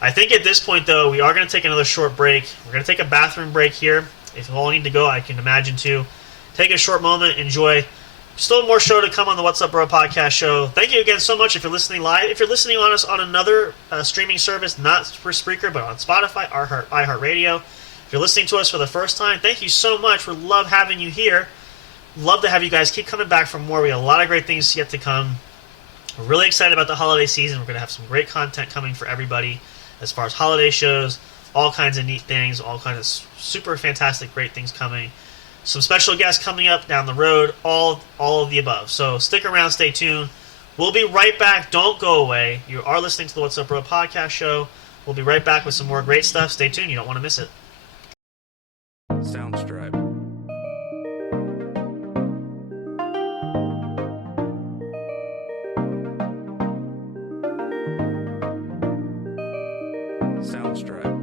I think at this point, though, we are going to take another short break. We're going to take a bathroom break here. If you all need to go, I can imagine too. Take a short moment, enjoy. Still more show to come on the What's Up Bro podcast show. Thank you again so much if you're listening live. If you're listening on us on another streaming service, not for Spreaker, but on Spotify, iHeartRadio. If you're listening to us for the first time, thank you so much. We love having you here. Love to have you guys keep coming back for more. We have a lot of great things yet to come. We're really excited about the holiday season. We're going to have some great content coming for everybody as far as holiday shows, all kinds of neat things, all kinds of super fantastic, great things coming. some special guests coming up down the road, all of the above. So stick around, stay tuned. We'll be right back. Don't go away. You are listening to the What's Up Bro podcast show. We'll be right back with some more great stuff. Stay tuned. You don't want to miss it. Soundstripe. Soundstripe.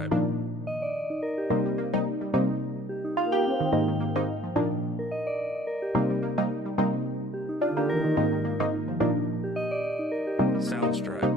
Soundstripe. Soundstripe.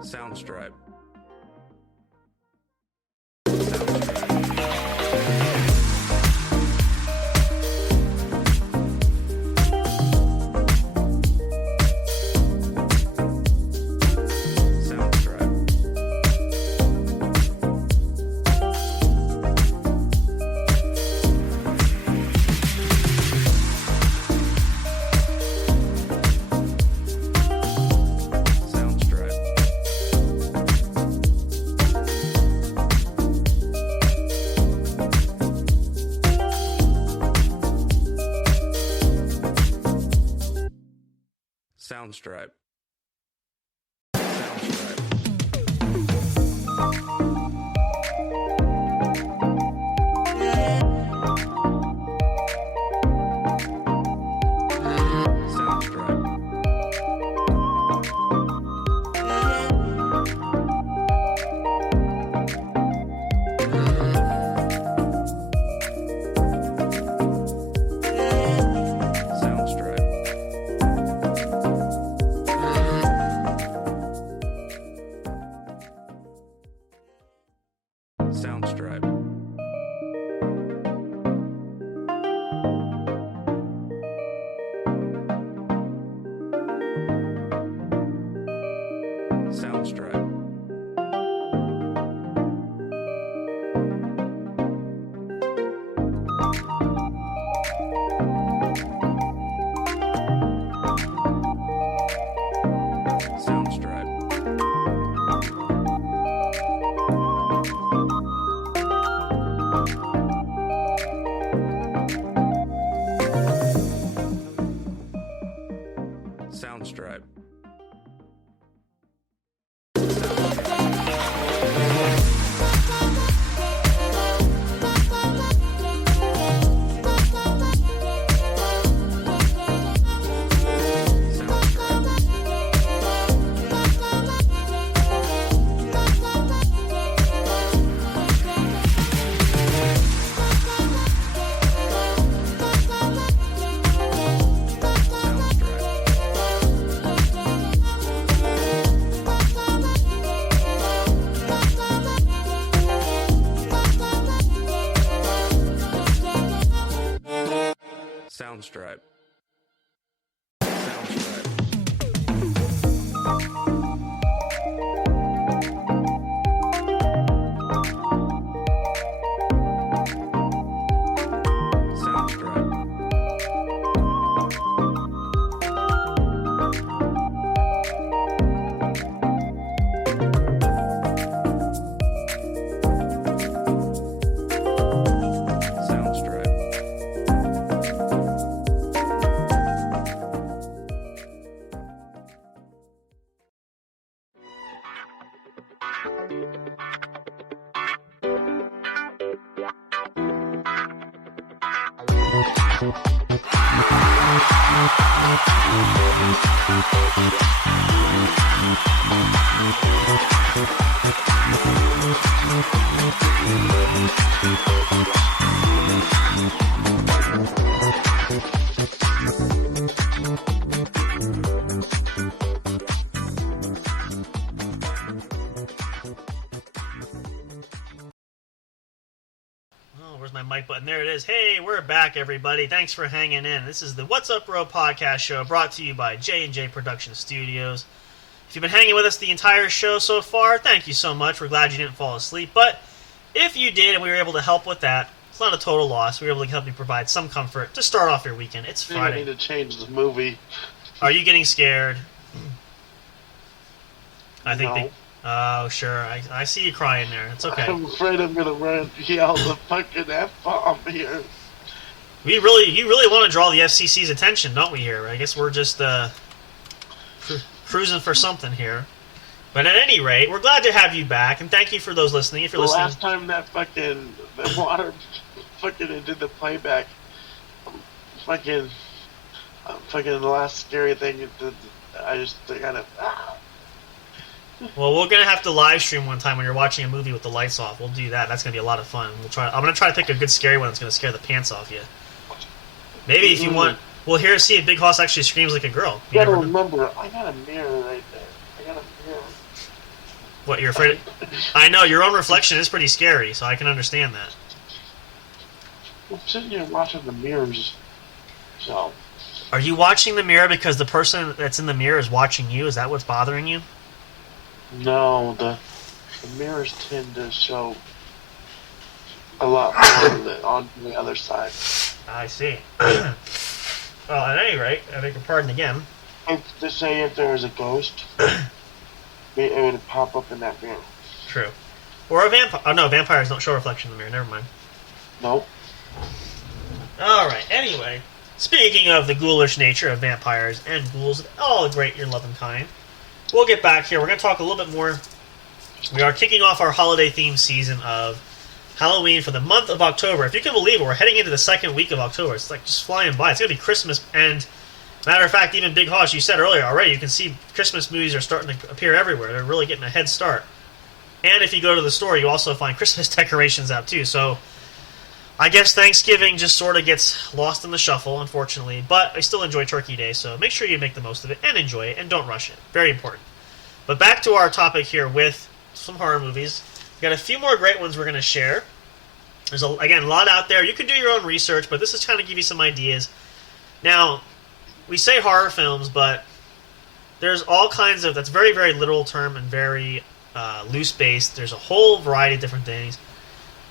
Soundstripe. Soundstripe. Soundstripe. Soundstripe. Soundstripe. Soundstripe. Soundstripe. Soundstripe. Soundstripe. Soundstripe. Oh, where's my mic button? There it is. Hey, we're back, everybody. Thanks for hanging in. This is the What's Up Bro podcast show brought to you by J&J Production Studios. If you've been hanging with us the entire show so far, thank you so much. We're glad you didn't fall asleep. But if you did and we were able to help with that, it's not a total loss. We were able to help you provide some comfort to start off your weekend. It's I Friday. need to change the movie. Are you getting scared? I think No. Oh, sure. I see you crying there. It's okay. I'm afraid I'm gonna yell the fucking F-bomb here. You really want to draw the FCC's attention, don't we, here? I guess we're just cruising for something here. But at any rate, we're glad to have you back, and thank you for those listening. If you're The listening... last time that the water fucking did the playback, fucking the last scary thing, I just kind of... Well, we're going to have to live stream one time when you're watching a movie with the lights off. We'll do that. That's going to be a lot of fun. I'm going to try to pick a good scary one that's going to scare the pants off you. Maybe if you want, we'll see if Bighoss actually screams like a girl. You gotta remember, I got a mirror right there. I got a mirror. What, you're afraid? I know, your own reflection is pretty scary, so I can understand that. I'm sitting here watching the mirrors, so... Are you watching the mirror because the person that's in the mirror is watching you? Is that what's bothering you? No, the mirrors tend to show a lot more on the other side. I see. Well, at any rate, I beg your pardon again. To say if there was a ghost, it would pop up in that mirror. True. Or a vampire. Oh, no, vampires don't show reflection in the mirror. Never mind. Nope. Alright, anyway. Speaking of the ghoulish nature of vampires and ghouls, all great, your loving kind, we'll get back here. We're going to talk a little bit more. We are kicking off our holiday-themed season of Halloween for the month of October. If you can believe it, we're heading into the second week of October. It's like just flying by. It's going to be Christmas, and matter of fact, even Bighoss, you said earlier already, you can see Christmas movies are starting to appear everywhere. They're really getting a head start. And if you go to the store, you also find Christmas decorations out too. So I guess Thanksgiving just sort of gets lost in the shuffle, unfortunately. But I still enjoy Turkey Day, so make sure you make the most of it and enjoy it, and don't rush it. Very important. But back to our topic here with some horror movies. Got a few more great ones we're going to share. There's, again, a lot out there. You can do your own research, but this is trying to give you some ideas. Now, we say horror films, but there's all kinds of... That's a very, very literal term and very loose-based. There's a whole variety of different things.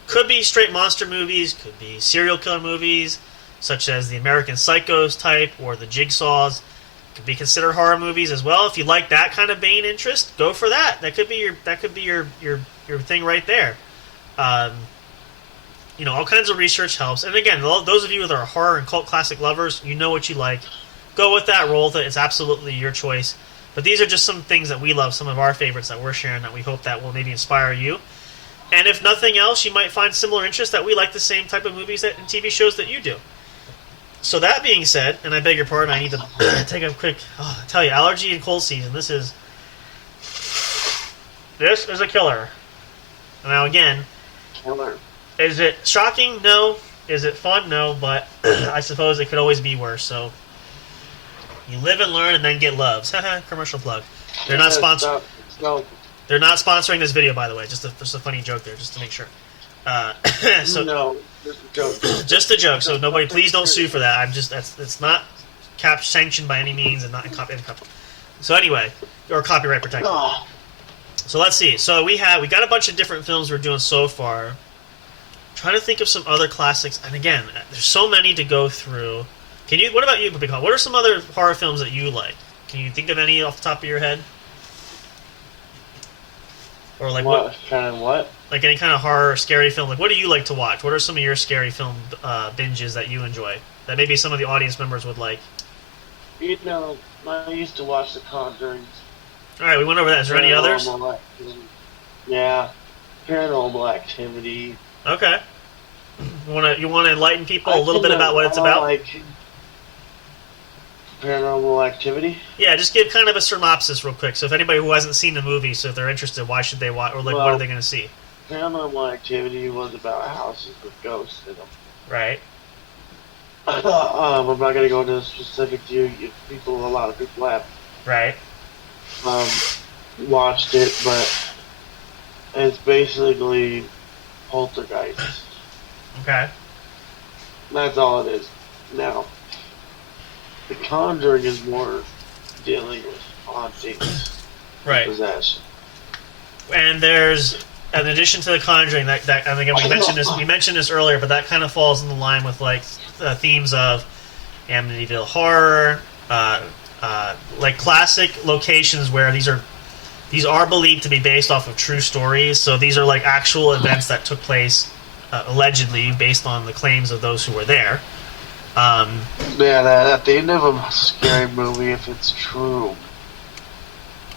Could be straight monster movies, could be serial killer movies, such as the American Psychos type or the Jigsaws. Could be considered horror movies as well. If you like that kind of Bane interest, go for that. That could be your thing right there. All kinds of research helps. And again, those of you that are horror and cult classic lovers, you know what you like. Go with that, roll with it. It's absolutely your choice. But these are just some things that we love, some of our favorites that we're sharing that we hope that will maybe inspire you. And if nothing else, you might find similar interests that we like the same type of movies and TV shows that you do. So that being said, and I beg your pardon, I need to take a quick... I tell you, allergy and cold season, this is a killer. Now again... Killer. Is it shocking? No. Is it fun? No. But I suppose it could always be worse, so... You live and learn and then get loves. Haha, commercial plug. They're not sponsored. They're not sponsoring this video, by the way. Just a funny joke there, just to make sure. So no, just a joke. Just a joke. So nobody, please don't sue for that. It's not sanctioned by any means and not in copy. So anyway, or copyright protected. Oh. So let's see. So we got a bunch of different films we're doing so far. Trying to think of some other classics, and again, there's so many to go through. What about you, Bighoss? What are some other horror films that you like? Can you think of any off the top of your head? Or like what kind of what? Like any kind of horror or scary film. Like, what do you like to watch? What are some of your scary film binges that you enjoy? That maybe some of the audience members would like. I used to watch The Conjuring. All right, we went over that. Is there any others? Yeah, Paranormal Activity. Okay. You want to enlighten people a little bit about what it's about? Like Paranormal Activity? Yeah, just give kind of a synopsis real quick. So if anybody who hasn't seen the movie, so if they're interested, why should they watch? Or like, what are they going to see? Paranormal Activity was about houses with ghosts in them. Right. I'm not going to go into specific to you. A lot of people have. Right. Watched it, but it's basically poltergeist. Okay. That's all it is. Now, The Conjuring is more dealing with hauntings, right? Possession. And there's, in addition to The Conjuring, that and again we mentioned this earlier, but that kind of falls in the line with like the themes of Amityville Horror, like classic locations where these are believed to be based off of true stories. So these are like actual events that took place, allegedly based on the claims of those who were there. At the end of a scary movie, if it's true,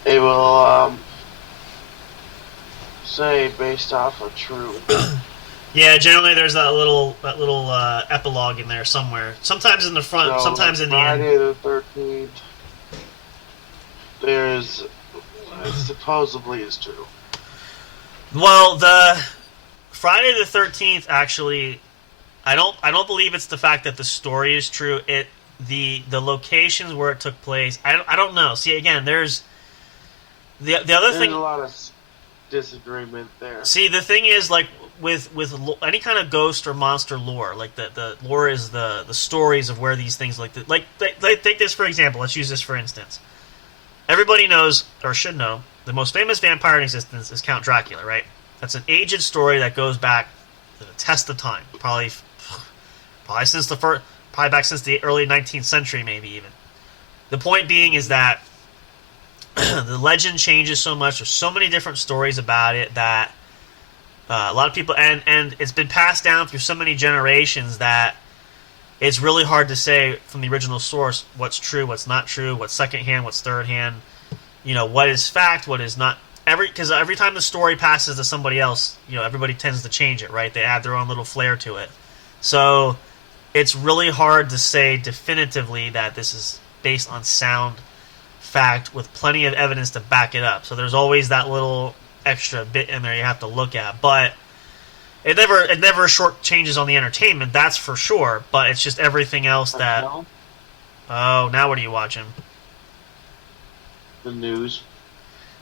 it will say based off of truth. Yeah, generally there's that little epilogue in there somewhere. Sometimes in the front, So, sometimes in the end. Friday the 13th, there's supposedly is true. Well, the Friday the 13th actually, I don't believe it's the fact that the story is true. The locations where it took place. I don't know. See, again, there's the other thing. There's a lot of disagreement there. See, the thing is, like with any kind of ghost or monster lore, like the lore is the stories of where these things take this for example. Let's use this for instance. Everybody knows or should know the most famous vampire in existence is Count Dracula, right? That's an aged story that goes back to the test of time, probably back since the early 19th century, maybe even. The point being is that the legend changes so much. There's so many different stories about it that a lot of people and it's been passed down through so many generations that it's really hard to say from the original source what's true, what's not true, what's secondhand, what's thirdhand. What is fact, what is not. Because every time the story passes to somebody else, everybody tends to change it, right? They add their own little flair to it. So it's really hard to say definitively that this is based on sound fact with plenty of evidence to back it up. So there's always that little extra bit in there you have to look at. But it never short changes on the entertainment, that's for sure. But it's just everything else that... Oh, now what are you watching? The news.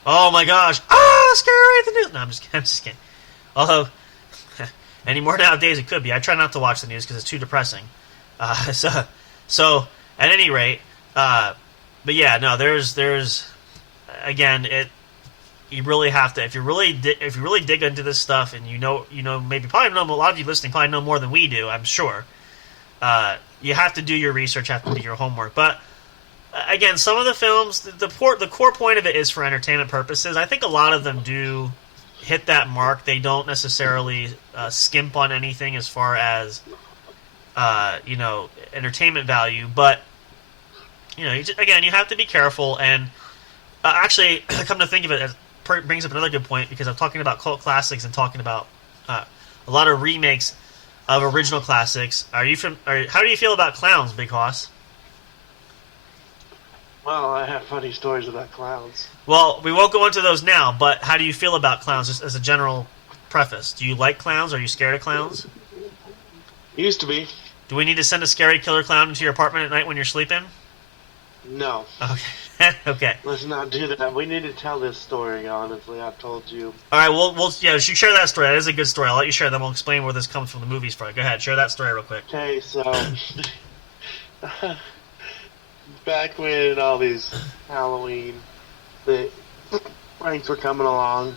Oh my gosh! Scary! The news. No, I'm just kidding. Although, anymore nowadays it could be. I try not to watch the news because it's too depressing. So at any rate, but yeah, no, there's again, you really have to, if you really dig into this stuff, and maybe probably know, a lot of you listening probably know more than we do, I'm sure. You have to do your research, have to do your homework. But again, some of the films, the core point of it is for entertainment purposes. I think a lot of them do hit that mark. They don't necessarily skimp on anything as far as entertainment value. But you have to be careful. And actually, come to think of it, it brings up another good point, because I'm talking about cult classics and talking about a lot of remakes of original classics. How do you feel about clowns, Bighoss? Well, I have funny stories about clowns. Well, we won't go into those now, but how do you feel about clowns, just as a general preface? Do you like clowns? Are you scared of clowns? Used to be. Do we need to send a scary killer clown into your apartment at night when you're sleeping? No. Okay. Okay. Let's not do that. We need to tell this story, honestly. I've told you. All right, we'll you share that story. That is a good story. I'll let you share, then we'll explain where this comes from the movies for. Go ahead, share that story real quick. Okay, so back when all these Halloween pranks were coming along.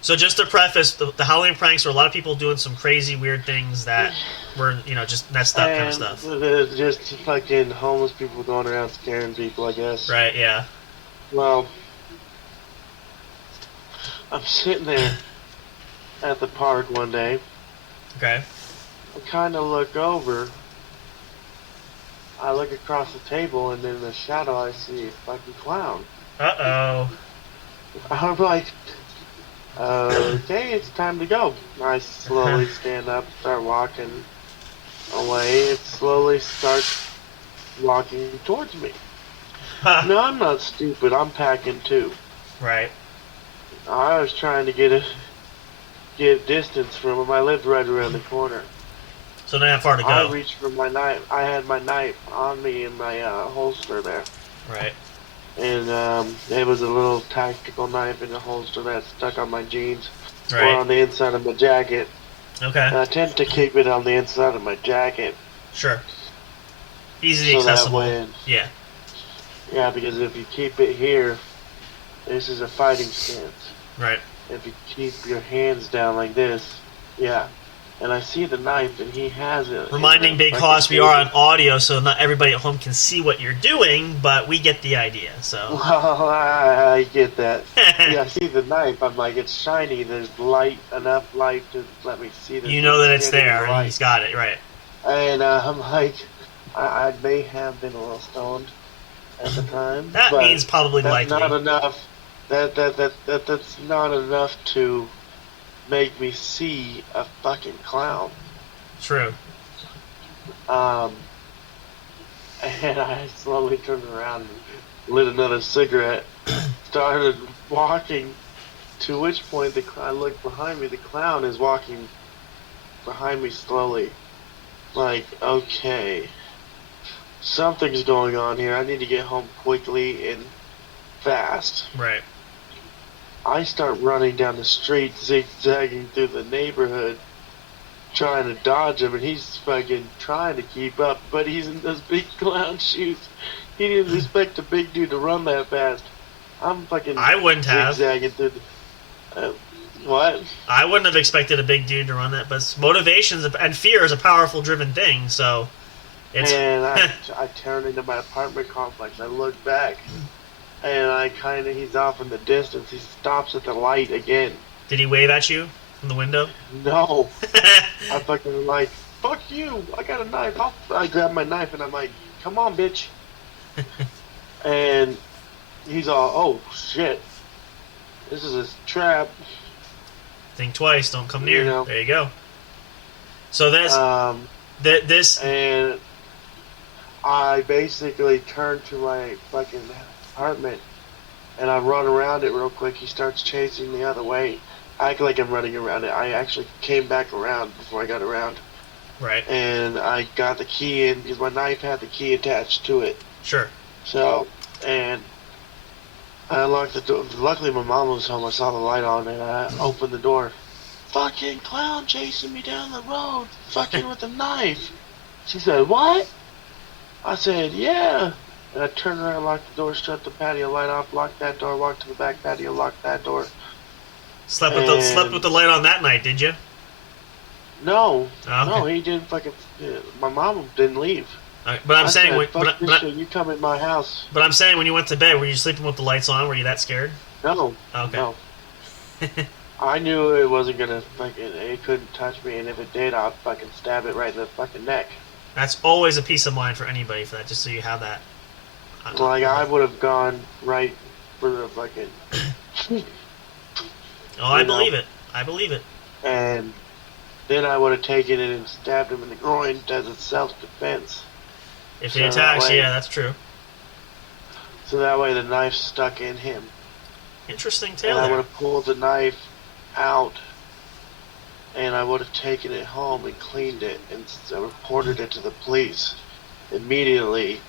So just to preface, the Halloween pranks were a lot of people doing some crazy, weird things that were, just messed up kind of stuff. Just fucking homeless people going around scaring people, I guess. Right, yeah. Well, I'm sitting there at the park one day. Okay. I kind of look over. I look across the table, and in the shadow, I see a fucking clown. Uh-oh. I'm like, okay, it's time to go. I slowly stand up, start walking away. It slowly starts walking towards me. No, I'm not stupid. I'm packing too. Right. I was trying to get distance from him. I lived right around the corner. So not far to go. I reached for my knife. I had my knife on me in my holster there. Right. And it was a little tactical knife in the holster that stuck on my jeans Right. or on the inside of my jacket. Okay. And I tend to keep it on the inside of my jacket. Sure. Easily accessible. That way, yeah. Yeah, because if you keep it here, this is a fighting stance. Right. If you keep your hands down like this, yeah. And I see the knife, and he has it. Reminding Bighoss, we are on audio, so not everybody at home can see what you're doing, but we get the idea, so. Well, I get that. Yeah, I see the knife. I'm like, it's shiny. There's enough light to let me see this. You know that it's there, and he's got it, right. And I'm like, I may have been a little stoned at the time. That but means probably that's likely. not enough. That's not enough to make me see a fucking clown. True. And I slowly turned around and lit another cigarette, started walking, to which point I looked behind me. The clown is walking behind me slowly. Like, okay, something's going on here. I need to get home quickly and fast. Right. I start running down the street, zigzagging through the neighborhood, trying to dodge him, and he's fucking trying to keep up, but he's in those big clown shoes. He didn't expect a big dude to run that fast. I'm fucking I wouldn't have. zigzagging through the... what? I wouldn't have expected a big dude to run that, but motivations and fear is a powerful driven thing, so... It's... And I turn into my apartment complex. I look back. And he's off in the distance. He stops at the light again. Did he wave at you from the window? No. I fucking like, fuck you. I got a knife. I grab my knife and I'm like, come on, bitch. And he's all, oh, shit. This is a trap. Think twice. Don't come near. You know. There you go. So this... And I basically turn to my fucking apartment, and I run around it real quick. He starts chasing the other way. I act like I'm running around it. I actually came back around before I got around. Right. And I got the key in because my knife had the key attached to it. Sure. So, and I unlocked the door. Luckily, my mom was home. I saw the light on, and I opened the door. fucking clown chasing me down the road, fucking with a knife. She said, what? I said, yeah. And I turned around, locked the door, shut the patio light off, locked that door, walked to the back patio, locked that door. Slept with the light on that night, did you? No. Oh, okay. No, he didn't fucking... my mom didn't leave. But I'm saying... you come in my house. But I'm saying when you went to bed, were you sleeping with the lights on? Were you that scared? No. Okay. No. I knew it wasn't gonna fucking... It couldn't touch me, and if it did, I'd fucking stab it right in the fucking neck. That's always a peace of mind for anybody for that, just so you have that. Like, I would have gone right for the fucking... Oh, I believe it. I believe it. And then I would have taken it and stabbed him in the groin as a self-defense. If he attacks, yeah, that's true. So that way the knife stuck in him. Interesting tale And I there. would have pulled the knife out, and I would have taken it home and cleaned it and reported it to the police. Immediately,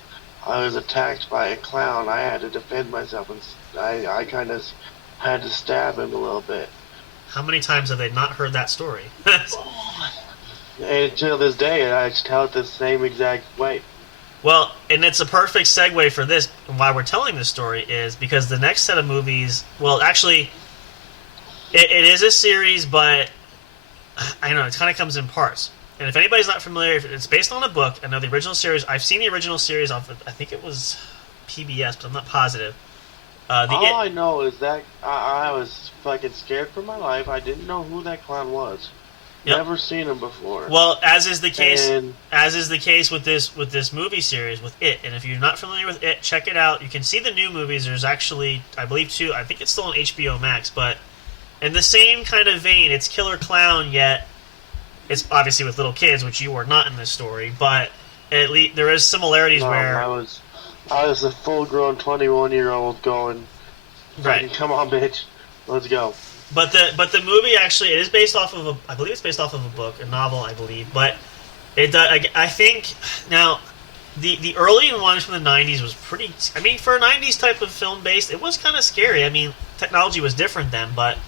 I was attacked by a clown. I had to defend myself, and I kind of had to stab him a little bit. How many times have they not heard that story? And until this day, I tell it the same exact way. Well, and it's a perfect segue for this, and why we're telling this story is because the next set of movies, well, actually, it is a series, but I don't know, it kind of comes in parts. And if anybody's not familiar, it's based on a book. I know the original series, I've seen the original series off of, I think it was PBS, but I'm not positive. All I know is that I was fucking scared for my life. I didn't know who that clown was. Yep. Never seen him before. Well, as is the case with this movie series with It. And if you're not familiar with It, check it out. You can see the new movies. There's actually, I believe, two. I think it's still on HBO Max, but in the same kind of vein, it's killer clown. Yet it's obviously with little kids, which you are not in this story. But at least there is similarities where I was a full-grown 21-year-old going, right? Come on, bitch, let's go. But the movie actually it is based off of I believe it's based off of a book, a novel, I believe. But I think now the early ones from the 90s was pretty. I mean, for a 90s type of film based, it was kind of scary. I mean, technology was different then, but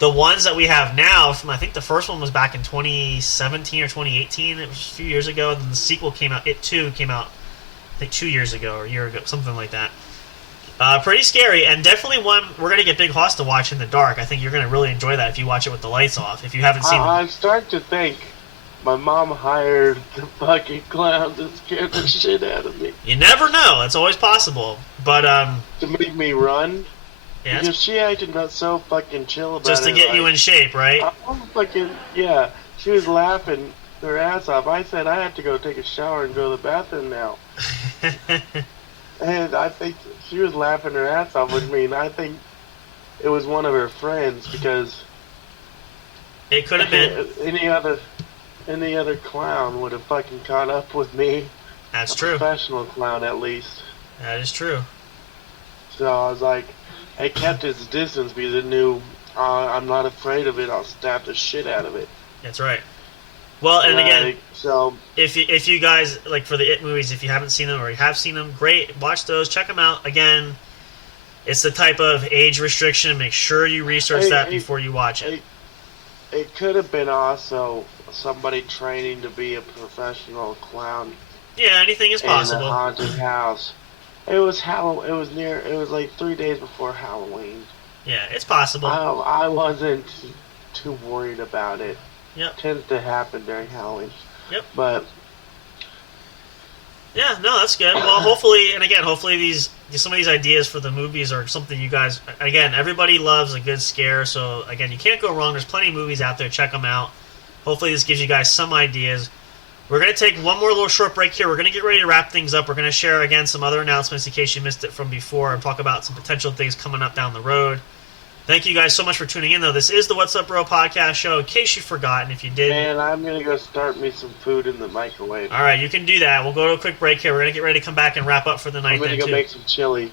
the ones that we have now, from I think the first one was back in 2017 or 2018. It was a few years ago, and then the sequel came out. It 2 came out, I think 2 years ago or a year ago, something like that. Pretty scary, and definitely one we're going to get Bighoss to watch in the dark. I think you're going to really enjoy that if you watch it with the lights off. If you haven't seen I'm starting to think my mom hired the fucking clown to scare the shit out of me. You never know. It's always possible. But, to make me run? Yeah, because she acted not so fucking chill about it. Just to get you in shape, right? I'm fucking, yeah. She was laughing her ass off. I said I had to go take a shower and go to the bathroom now. And I think she was laughing her ass off with me, and I think it was one of her friends, because it could have been any other clown would have fucking caught up with me. That's true. Professional clown, at least. That is true. So I was like, I kept its distance because it knew I'm not afraid of it. I'll stab the shit out of it. That's right. Well, and again, so if you guys, like for the It movies, if you haven't seen them or you have seen them, great, watch those, check them out. Again, it's the type of age restriction. Make sure you research that before you watch it. It could have been also somebody training to be a professional clown. Yeah, anything is possible. In a haunted house. It was It was like 3 days before Halloween. Yeah, it's possible. I wasn't too worried about it. Yep. Tends to happen during Halloween. Yep. But yeah, no, that's good. Well, hopefully some of these ideas for the movies are something you guys. Again, everybody loves a good scare, so again, you can't go wrong. There's plenty of movies out there. Check them out. Hopefully, this gives you guys some ideas. We're going to take one more little short break here. We're going to get ready to wrap things up. We're going to share again some other announcements in case you missed it from before, and talk about some potential things coming up down the road. Thank you guys so much for tuning in, though. This is the What's Up Bro podcast show, in case you've forgotten. If you did... Man, I'm going to go start me some food in the microwave. All right, you can do that. We'll go to a quick break here. We're going to get ready to come back and wrap up for the night. I'm going to go make some chili.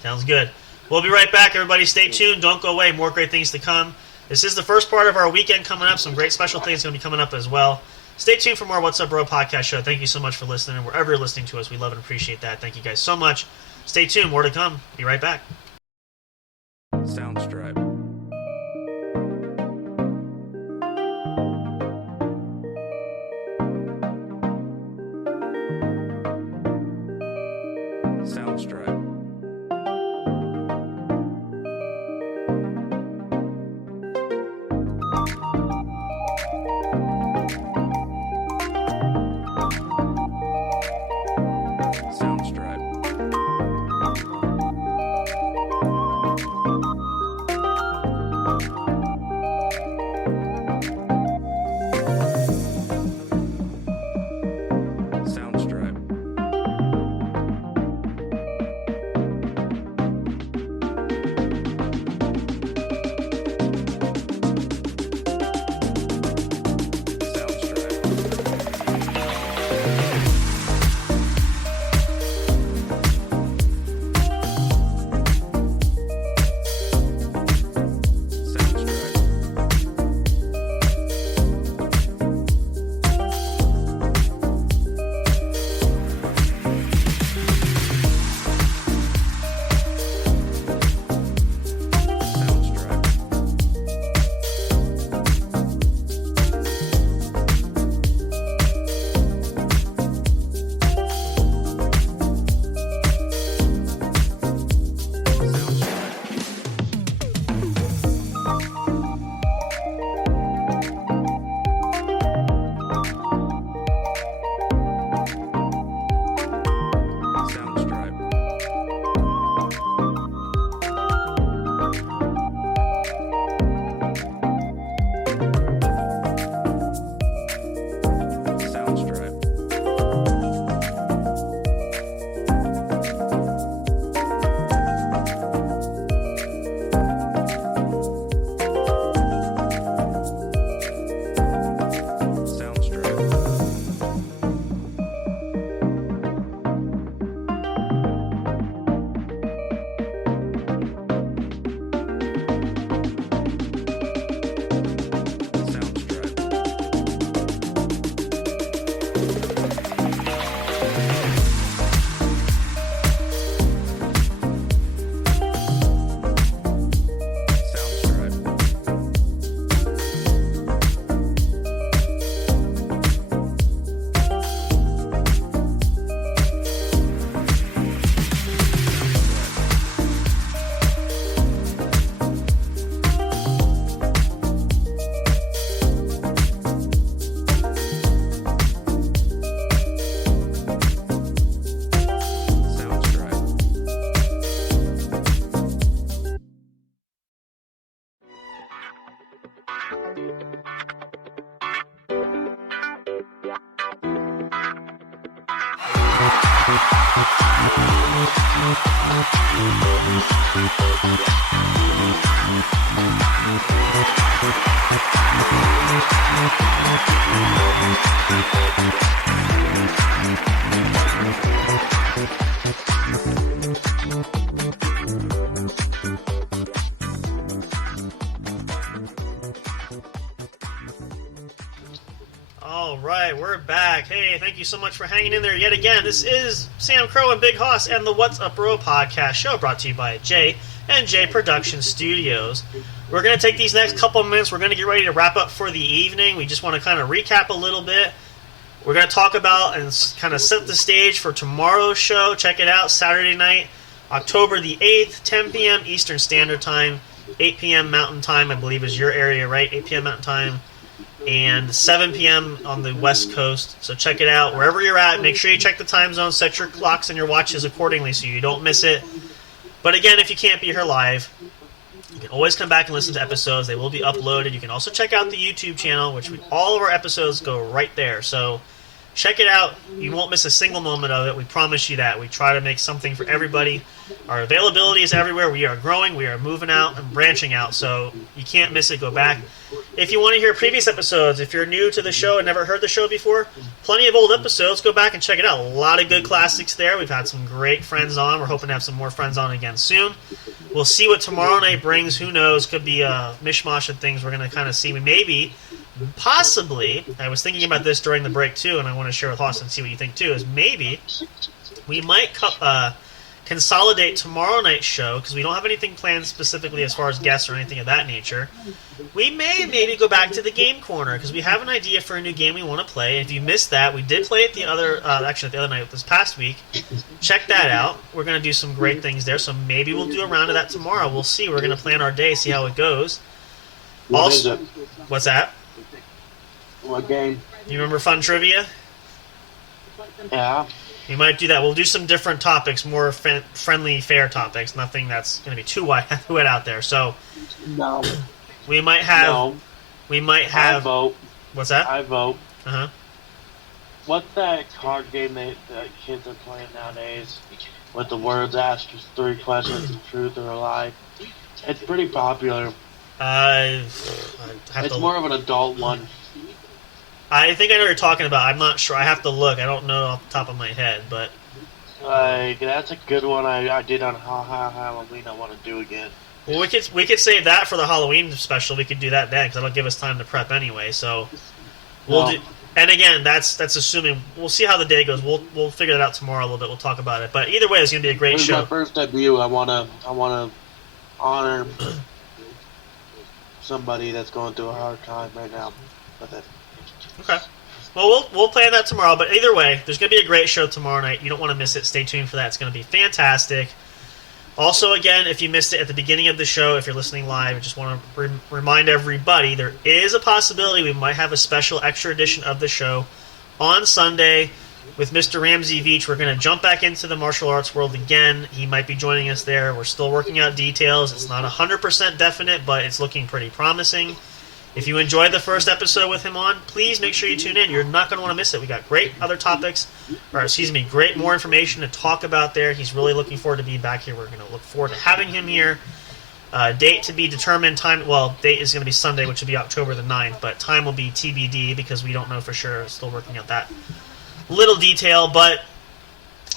Sounds good. We'll be right back, everybody. Stay tuned. Don't go away. More great things to come. This is the first part of our weekend coming up. Some great special things going to be coming up as well. Stay tuned for more What's Up Bro podcast show. Thank you so much for listening. And wherever you're listening to us, we love and appreciate that. Thank you guys so much. Stay tuned. More to come. Be right back. Soundstripe. Soundstripe. Soundstripe. Alright, we're back. Hey, thank you so much for hanging in there yet again. This is Samcro and Bighoss and the What's Up Bro podcast show, brought to you by J and J Production Studios. We're going to take these next couple of minutes. We're going to get ready to wrap up for the evening. We just want to kind of recap a little bit. We're going to talk about and kind of set the stage for tomorrow's show. Check it out, Saturday night, October the 8th, 10 p.m. Eastern Standard Time, 8 p.m. Mountain Time, I believe is your area, right? 8 p.m. Mountain Time, and 7 p.m. on the West Coast. So check it out. Wherever you're at, make sure you check the time zone, set your clocks and your watches accordingly so you don't miss it. But again, if you can't be here live, you can always come back and listen to episodes. They will be uploaded. You can also check out the YouTube channel, which all of our episodes go right there. So check it out. You won't miss a single moment of it. We promise you that. We try to make something for everybody. Our availability is everywhere. We are growing. We are moving out and branching out. So you can't miss it. Go back. If you want to hear previous episodes, if you're new to the show and never heard the show before, plenty of old episodes. Go back and check it out. A lot of good classics there. We've had some great friends on. We're hoping to have some more friends on again soon. We'll see what tomorrow night brings. Who knows? Could be a mishmash of things we're going to kind of see. Maybe, possibly, I was thinking about this during the break too, and I want to share with Austin and see what you think too, is maybe we might consolidate tomorrow night's show, because we don't have anything planned specifically as far as guests or anything of that nature. We may maybe go back to the game corner, because we have an idea for a new game we want to play. If you missed that, we did play it the other night, this past week. Check that out. We're going to do some great things there, so maybe we'll do a round of that tomorrow. We'll see. We're going to plan our day, see how it goes. What is it? What's that? What game? You remember Fun Trivia? Yeah. We might do that. We'll do some different topics, more friendly, fair topics. Nothing that's going to be too wide out there. So No. we might have. No. We might I have. vote. What's that? I vote. Uh-huh. What's that card game that kids are playing nowadays? With the words asked just 3 questions of truth or a lie. It's pretty popular. I have It's to. more of an adult one. I think I know what you're talking about. I'm not sure. I have to look. I don't know off the top of my head, but Like, that's a good one I did on Halloween I want to do again. well, we could save that for the Halloween special. We could do that then because that'll give us time to prep anyway. So we'll No. do. And again, that's assuming we'll see how the day goes. We'll figure it out tomorrow a little bit. We'll talk about it. But either way, it's gonna be a great This is show. my first debut. I wanna honor somebody that's going through a hard time right now with it. Okay. Well, we'll plan that tomorrow. But either way, there's going to be a great show tomorrow night. You don't want to miss it. Stay tuned for that. It's going to be fantastic. Also, again, if you missed it at the beginning of the show, if you're listening live, I just want to remind everybody there is a possibility we might have a special extra edition of the show on Sunday with Mr. Ramsey Veach. We're going to jump back into the martial arts world again. He might be joining us there. We're still working out details. It's not 100% definite, but it's looking pretty promising. If you enjoyed the first episode with him on, please make sure you tune in. You're not going to want to miss it. We got great other topics, great more information to talk about there. He's really looking forward to being back here. We're going to look forward to having him here. Date to be determined. Time, well, date is going to be Sunday, which will be October the 9th, but time will be TBD because we don't know for sure. Still working out that little detail, but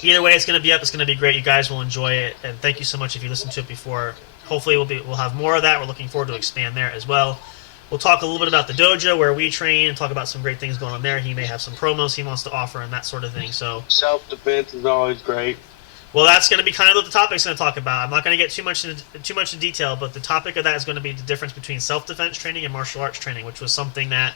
either way, it's going to be up. It's going to be great. You guys will enjoy it, and thank you so much if you listened to it before. Hopefully, we'll have more of that. We're looking forward to expand there as well. We'll talk a little bit about the dojo where we train and talk about some great things going on there. He may have some promos he wants to offer and that sort of thing. So Self-defense is always great. well, that's going to be kind of what the topic's going to talk about. I'm not going to get too much into detail, but the topic of that is going to be the difference between self-defense training and martial arts training, which was something that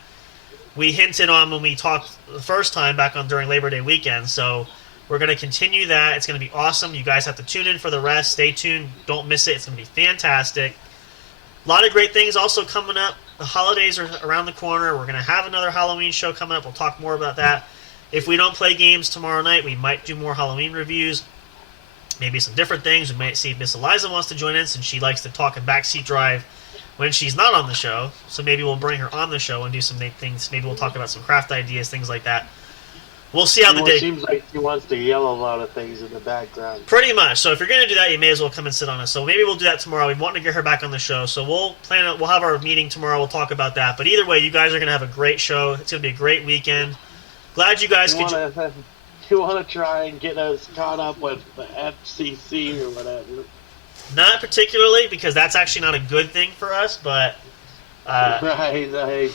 we hinted on when we talked the first time back on during Labor Day weekend. So we're going to continue that. It's going to be awesome. You guys have to tune in for the rest. Stay tuned. Don't miss it. It's going to be fantastic. A lot of great things also coming up. The holidays are around the corner. We're going to have another Halloween show coming up. We'll talk more about that. If we don't play games tomorrow night, we might do more Halloween reviews. Maybe some different things. We might see if Miss Eliza wants to join in since she likes to talk and backseat drive when she's not on the show. So maybe we'll bring her on the show and do some things. Maybe we'll talk about some craft ideas, things like that. We'll see how the day... It seems like he wants to yell a lot of things in the background. Pretty much. So if you're going to do that, you may as well come and sit on us. So maybe we'll do that tomorrow. We want to get her back on the show. So we'll have our meeting tomorrow. We'll talk about that. But either way, you guys are going to have a great show. It's going to be a great weekend. Glad you guys could... You want to try and get us caught up with the FCC or whatever? Not particularly, because that's actually not a good thing for us, but... Right, like...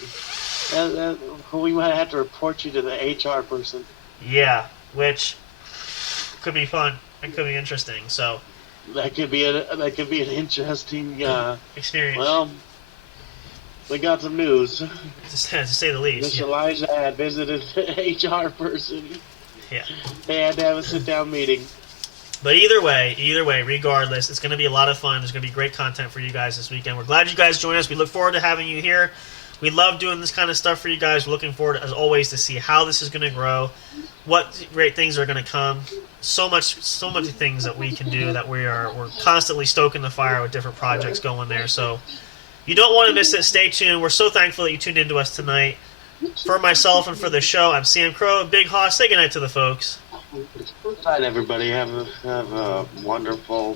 we might have to report you to the HR person. Yeah, which could be fun. It could be interesting. So That could be an interesting experience. Well, we got some news. To say the least. Miss Yeah. Elijah had visited the HR person. Yeah. They had to have a sit-down meeting. But either way, regardless, it's going to be a lot of fun. There's going to be great content for you guys this weekend. We're glad you guys joined us. We look forward to having you here. We love doing this kind of stuff for you guys. We're looking forward, as always, to see how this is going to grow, what great things are going to come. So much things that we can do that we're constantly stoking the fire with different projects going there. So you don't want to miss it. Stay tuned. We're so thankful that you tuned into us tonight. For myself and for the show, I'm Samcro Bighoss. Say goodnight to the folks. Good night, everybody. Have a wonderful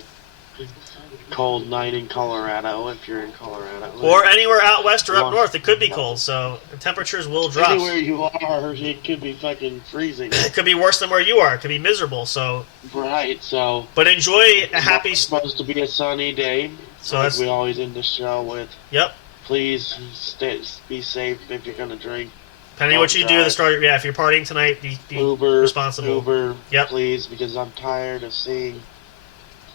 cold night in Colorado if you're in Colorado. Or anywhere out west or up north. It could be cold, so the temperatures will drop. Anywhere you are, it could be fucking freezing. It could be worse than where you are. It could be miserable. So, Right, so... but enjoy a happy... It's supposed to be a sunny day. So like that's... we always end the show with. Yep. Please be safe if you're going to drink. Depending on what you do, if you're partying tonight, be Uber, responsible. Uber, Yep. please, because I'm tired of seeing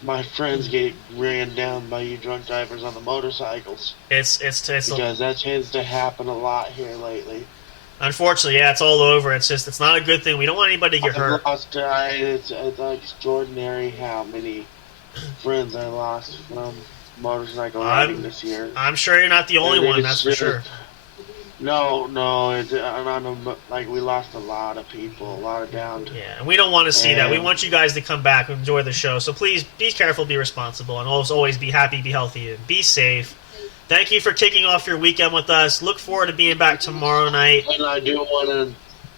my friends get ran down by you drunk drivers on the motorcycles. It's because that tends to happen a lot here lately. Unfortunately, yeah, it's all over. It's not a good thing. We don't want anybody to get hurt. It's extraordinary how many friends I lost from motorcycle riding this year. I'm sure you're not the only one, that's for sure. No, it's like we lost a lot of people, a lot of down. Yeah, and we don't want to see that. We want you guys to come back and enjoy the show. So please be careful, be responsible, and always be happy, be healthy, and be safe. Thank you for kicking off your weekend with us. Look forward to being back tomorrow night. And I do want to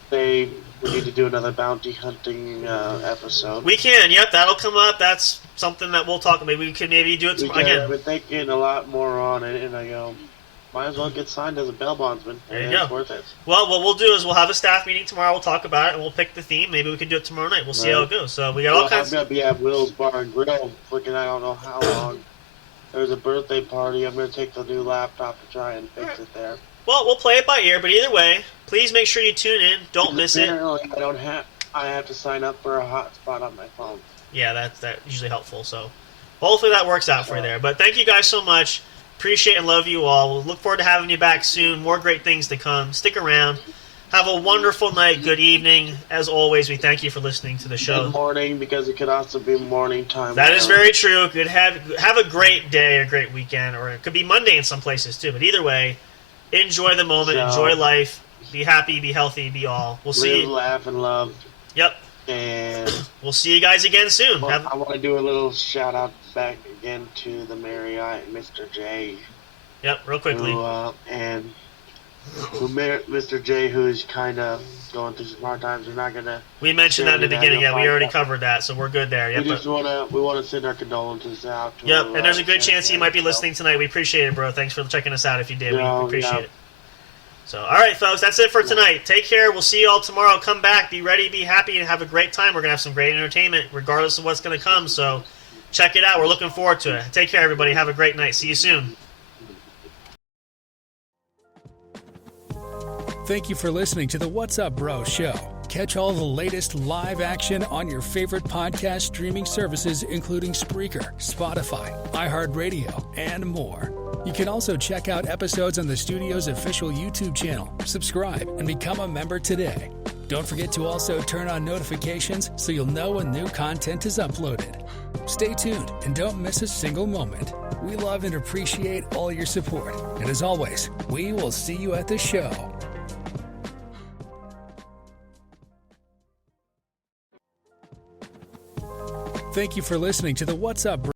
say we need to do another bounty hunting episode. We can, yep, that'll come up. That's something that we'll talk about. Maybe we can do it tomorrow again. I've been thinking a lot more on it, and I go, might as well get signed as a bail bondsman. There you go. It's worth it. Well, what we'll do is we'll have a staff meeting tomorrow. We'll talk about it, and we'll pick the theme. Maybe we can do it tomorrow night. We'll see how it goes. So we got all kinds. I'm gonna be at Will's Bar and Grill, freaking I don't know how long. There's a birthday party. I'm gonna take the new laptop to try and fix it there. Well, we'll play it by ear, but either way, please make sure you tune in. Don't miss it. I have to sign up for a hotspot on my phone. Yeah, that's usually helpful. So hopefully that works out for you there. But thank you guys so much. Appreciate and love you all. We'll look forward to having you back soon. More great things to come. Stick around. Have a wonderful night. Good evening. As always, we thank you for listening to the show. Good morning, because it could also be morning time. That is very true. Good have a great day, a great weekend, or it could be Monday in some places too. But either way, enjoy the moment, enjoy life, be happy, be healthy, be all. We'll see you. Laugh, and love. Yep. And we'll see you guys again soon. Well, I want to do a little shout out back again to the Marriott, Mr. J. Yep, real quickly. Mr. J, who's kind of going through some hard times. We're not gonna. We mentioned that in the beginning. Yeah, we already covered that, so we're good there. Yep, we just want to send our condolences out. To yep, and there's a good chance he might be listening tonight. We appreciate it, bro. Thanks for checking us out. If you did, we appreciate it. So, all right, folks, that's it for tonight. Take care. We'll see you all tomorrow. Come back, be ready, be happy, and have a great time. We're gonna have some great entertainment, regardless of what's gonna come. So, check it out. We're looking forward to it. Take care, everybody. Have a great night. See you soon. Thank you for listening to the What's Up Bro show. Catch all the latest live action on your favorite podcast streaming services, including Spreaker, Spotify, iHeartRadio, and more. You can also check out episodes on the studio's official YouTube channel. Subscribe and become a member today. Don't forget to also turn on notifications so you'll know when new content is uploaded. Stay tuned and don't miss a single moment. We love and appreciate all your support. And as always, we will see you at the show. Thank you for listening to the What's Up Bro